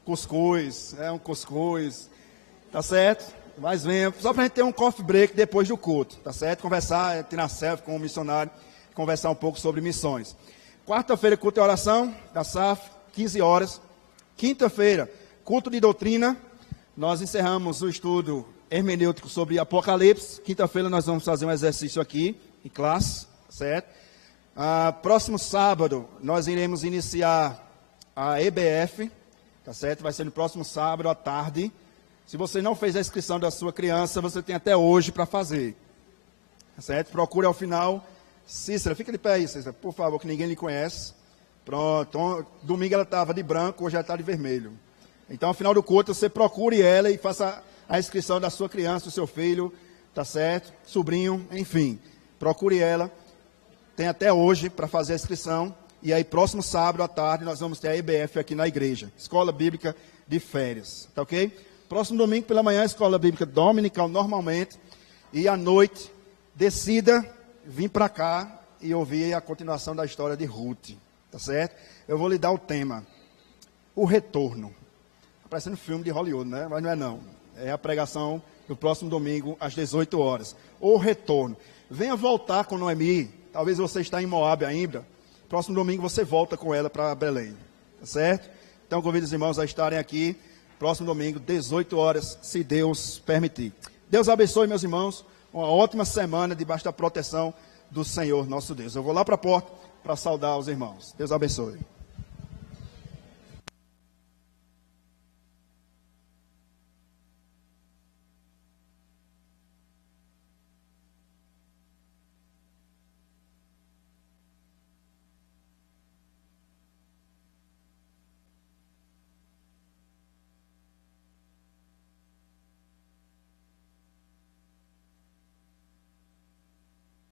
Cuscuz, um cuscuz, tá certo? Mas venha, só para a gente ter um coffee break depois do culto, tá certo? Conversar, tirar selfie com o missionário, conversar um pouco sobre missões. Quarta-feira, culto de oração, da SAF, 15 horas. Quinta-feira, culto de doutrina. Nós encerramos o estudo hermenêutico sobre Apocalipse. Quinta-feira nós vamos fazer um exercício aqui, em classe, certo? Próximo sábado, nós iremos iniciar a EBF, tá certo? Vai ser no próximo sábado à tarde. Se você não fez a inscrição da sua criança, você tem até hoje para fazer, tá certo? Procure ao final. Cícera, fica de pé aí, Cícera, por favor, que ninguém lhe conhece. Pronto, domingo ela estava de branco, hoje ela está de vermelho. Então, ao final do culto, você procure ela e faça a inscrição da sua criança, do seu filho, tá certo? Sobrinho, enfim. Procure ela. Tem até hoje para fazer a inscrição. E aí, próximo sábado à tarde, nós vamos ter a EBF aqui na igreja. Escola Bíblica de Férias, tá ok? Próximo domingo pela manhã, Escola Bíblica Dominical, normalmente. E à noite, decida vir para cá e ouvir a continuação da história de Ruth, tá certo? Eu vou lhe dar o tema. O retorno. Tá parecendo filme de Hollywood, né? Mas não é não. É a pregação do próximo domingo, às 18 horas. O retorno. Venha voltar com Noemi. Talvez você está em Moab ainda. Próximo domingo você volta com ela para Belém. Tá certo? Então convido os irmãos a estarem aqui. Próximo domingo, 18 horas, se Deus permitir. Deus abençoe, meus irmãos. Uma ótima semana debaixo da proteção do Senhor nosso Deus. Eu vou lá para a porta para saudar os irmãos. Deus abençoe.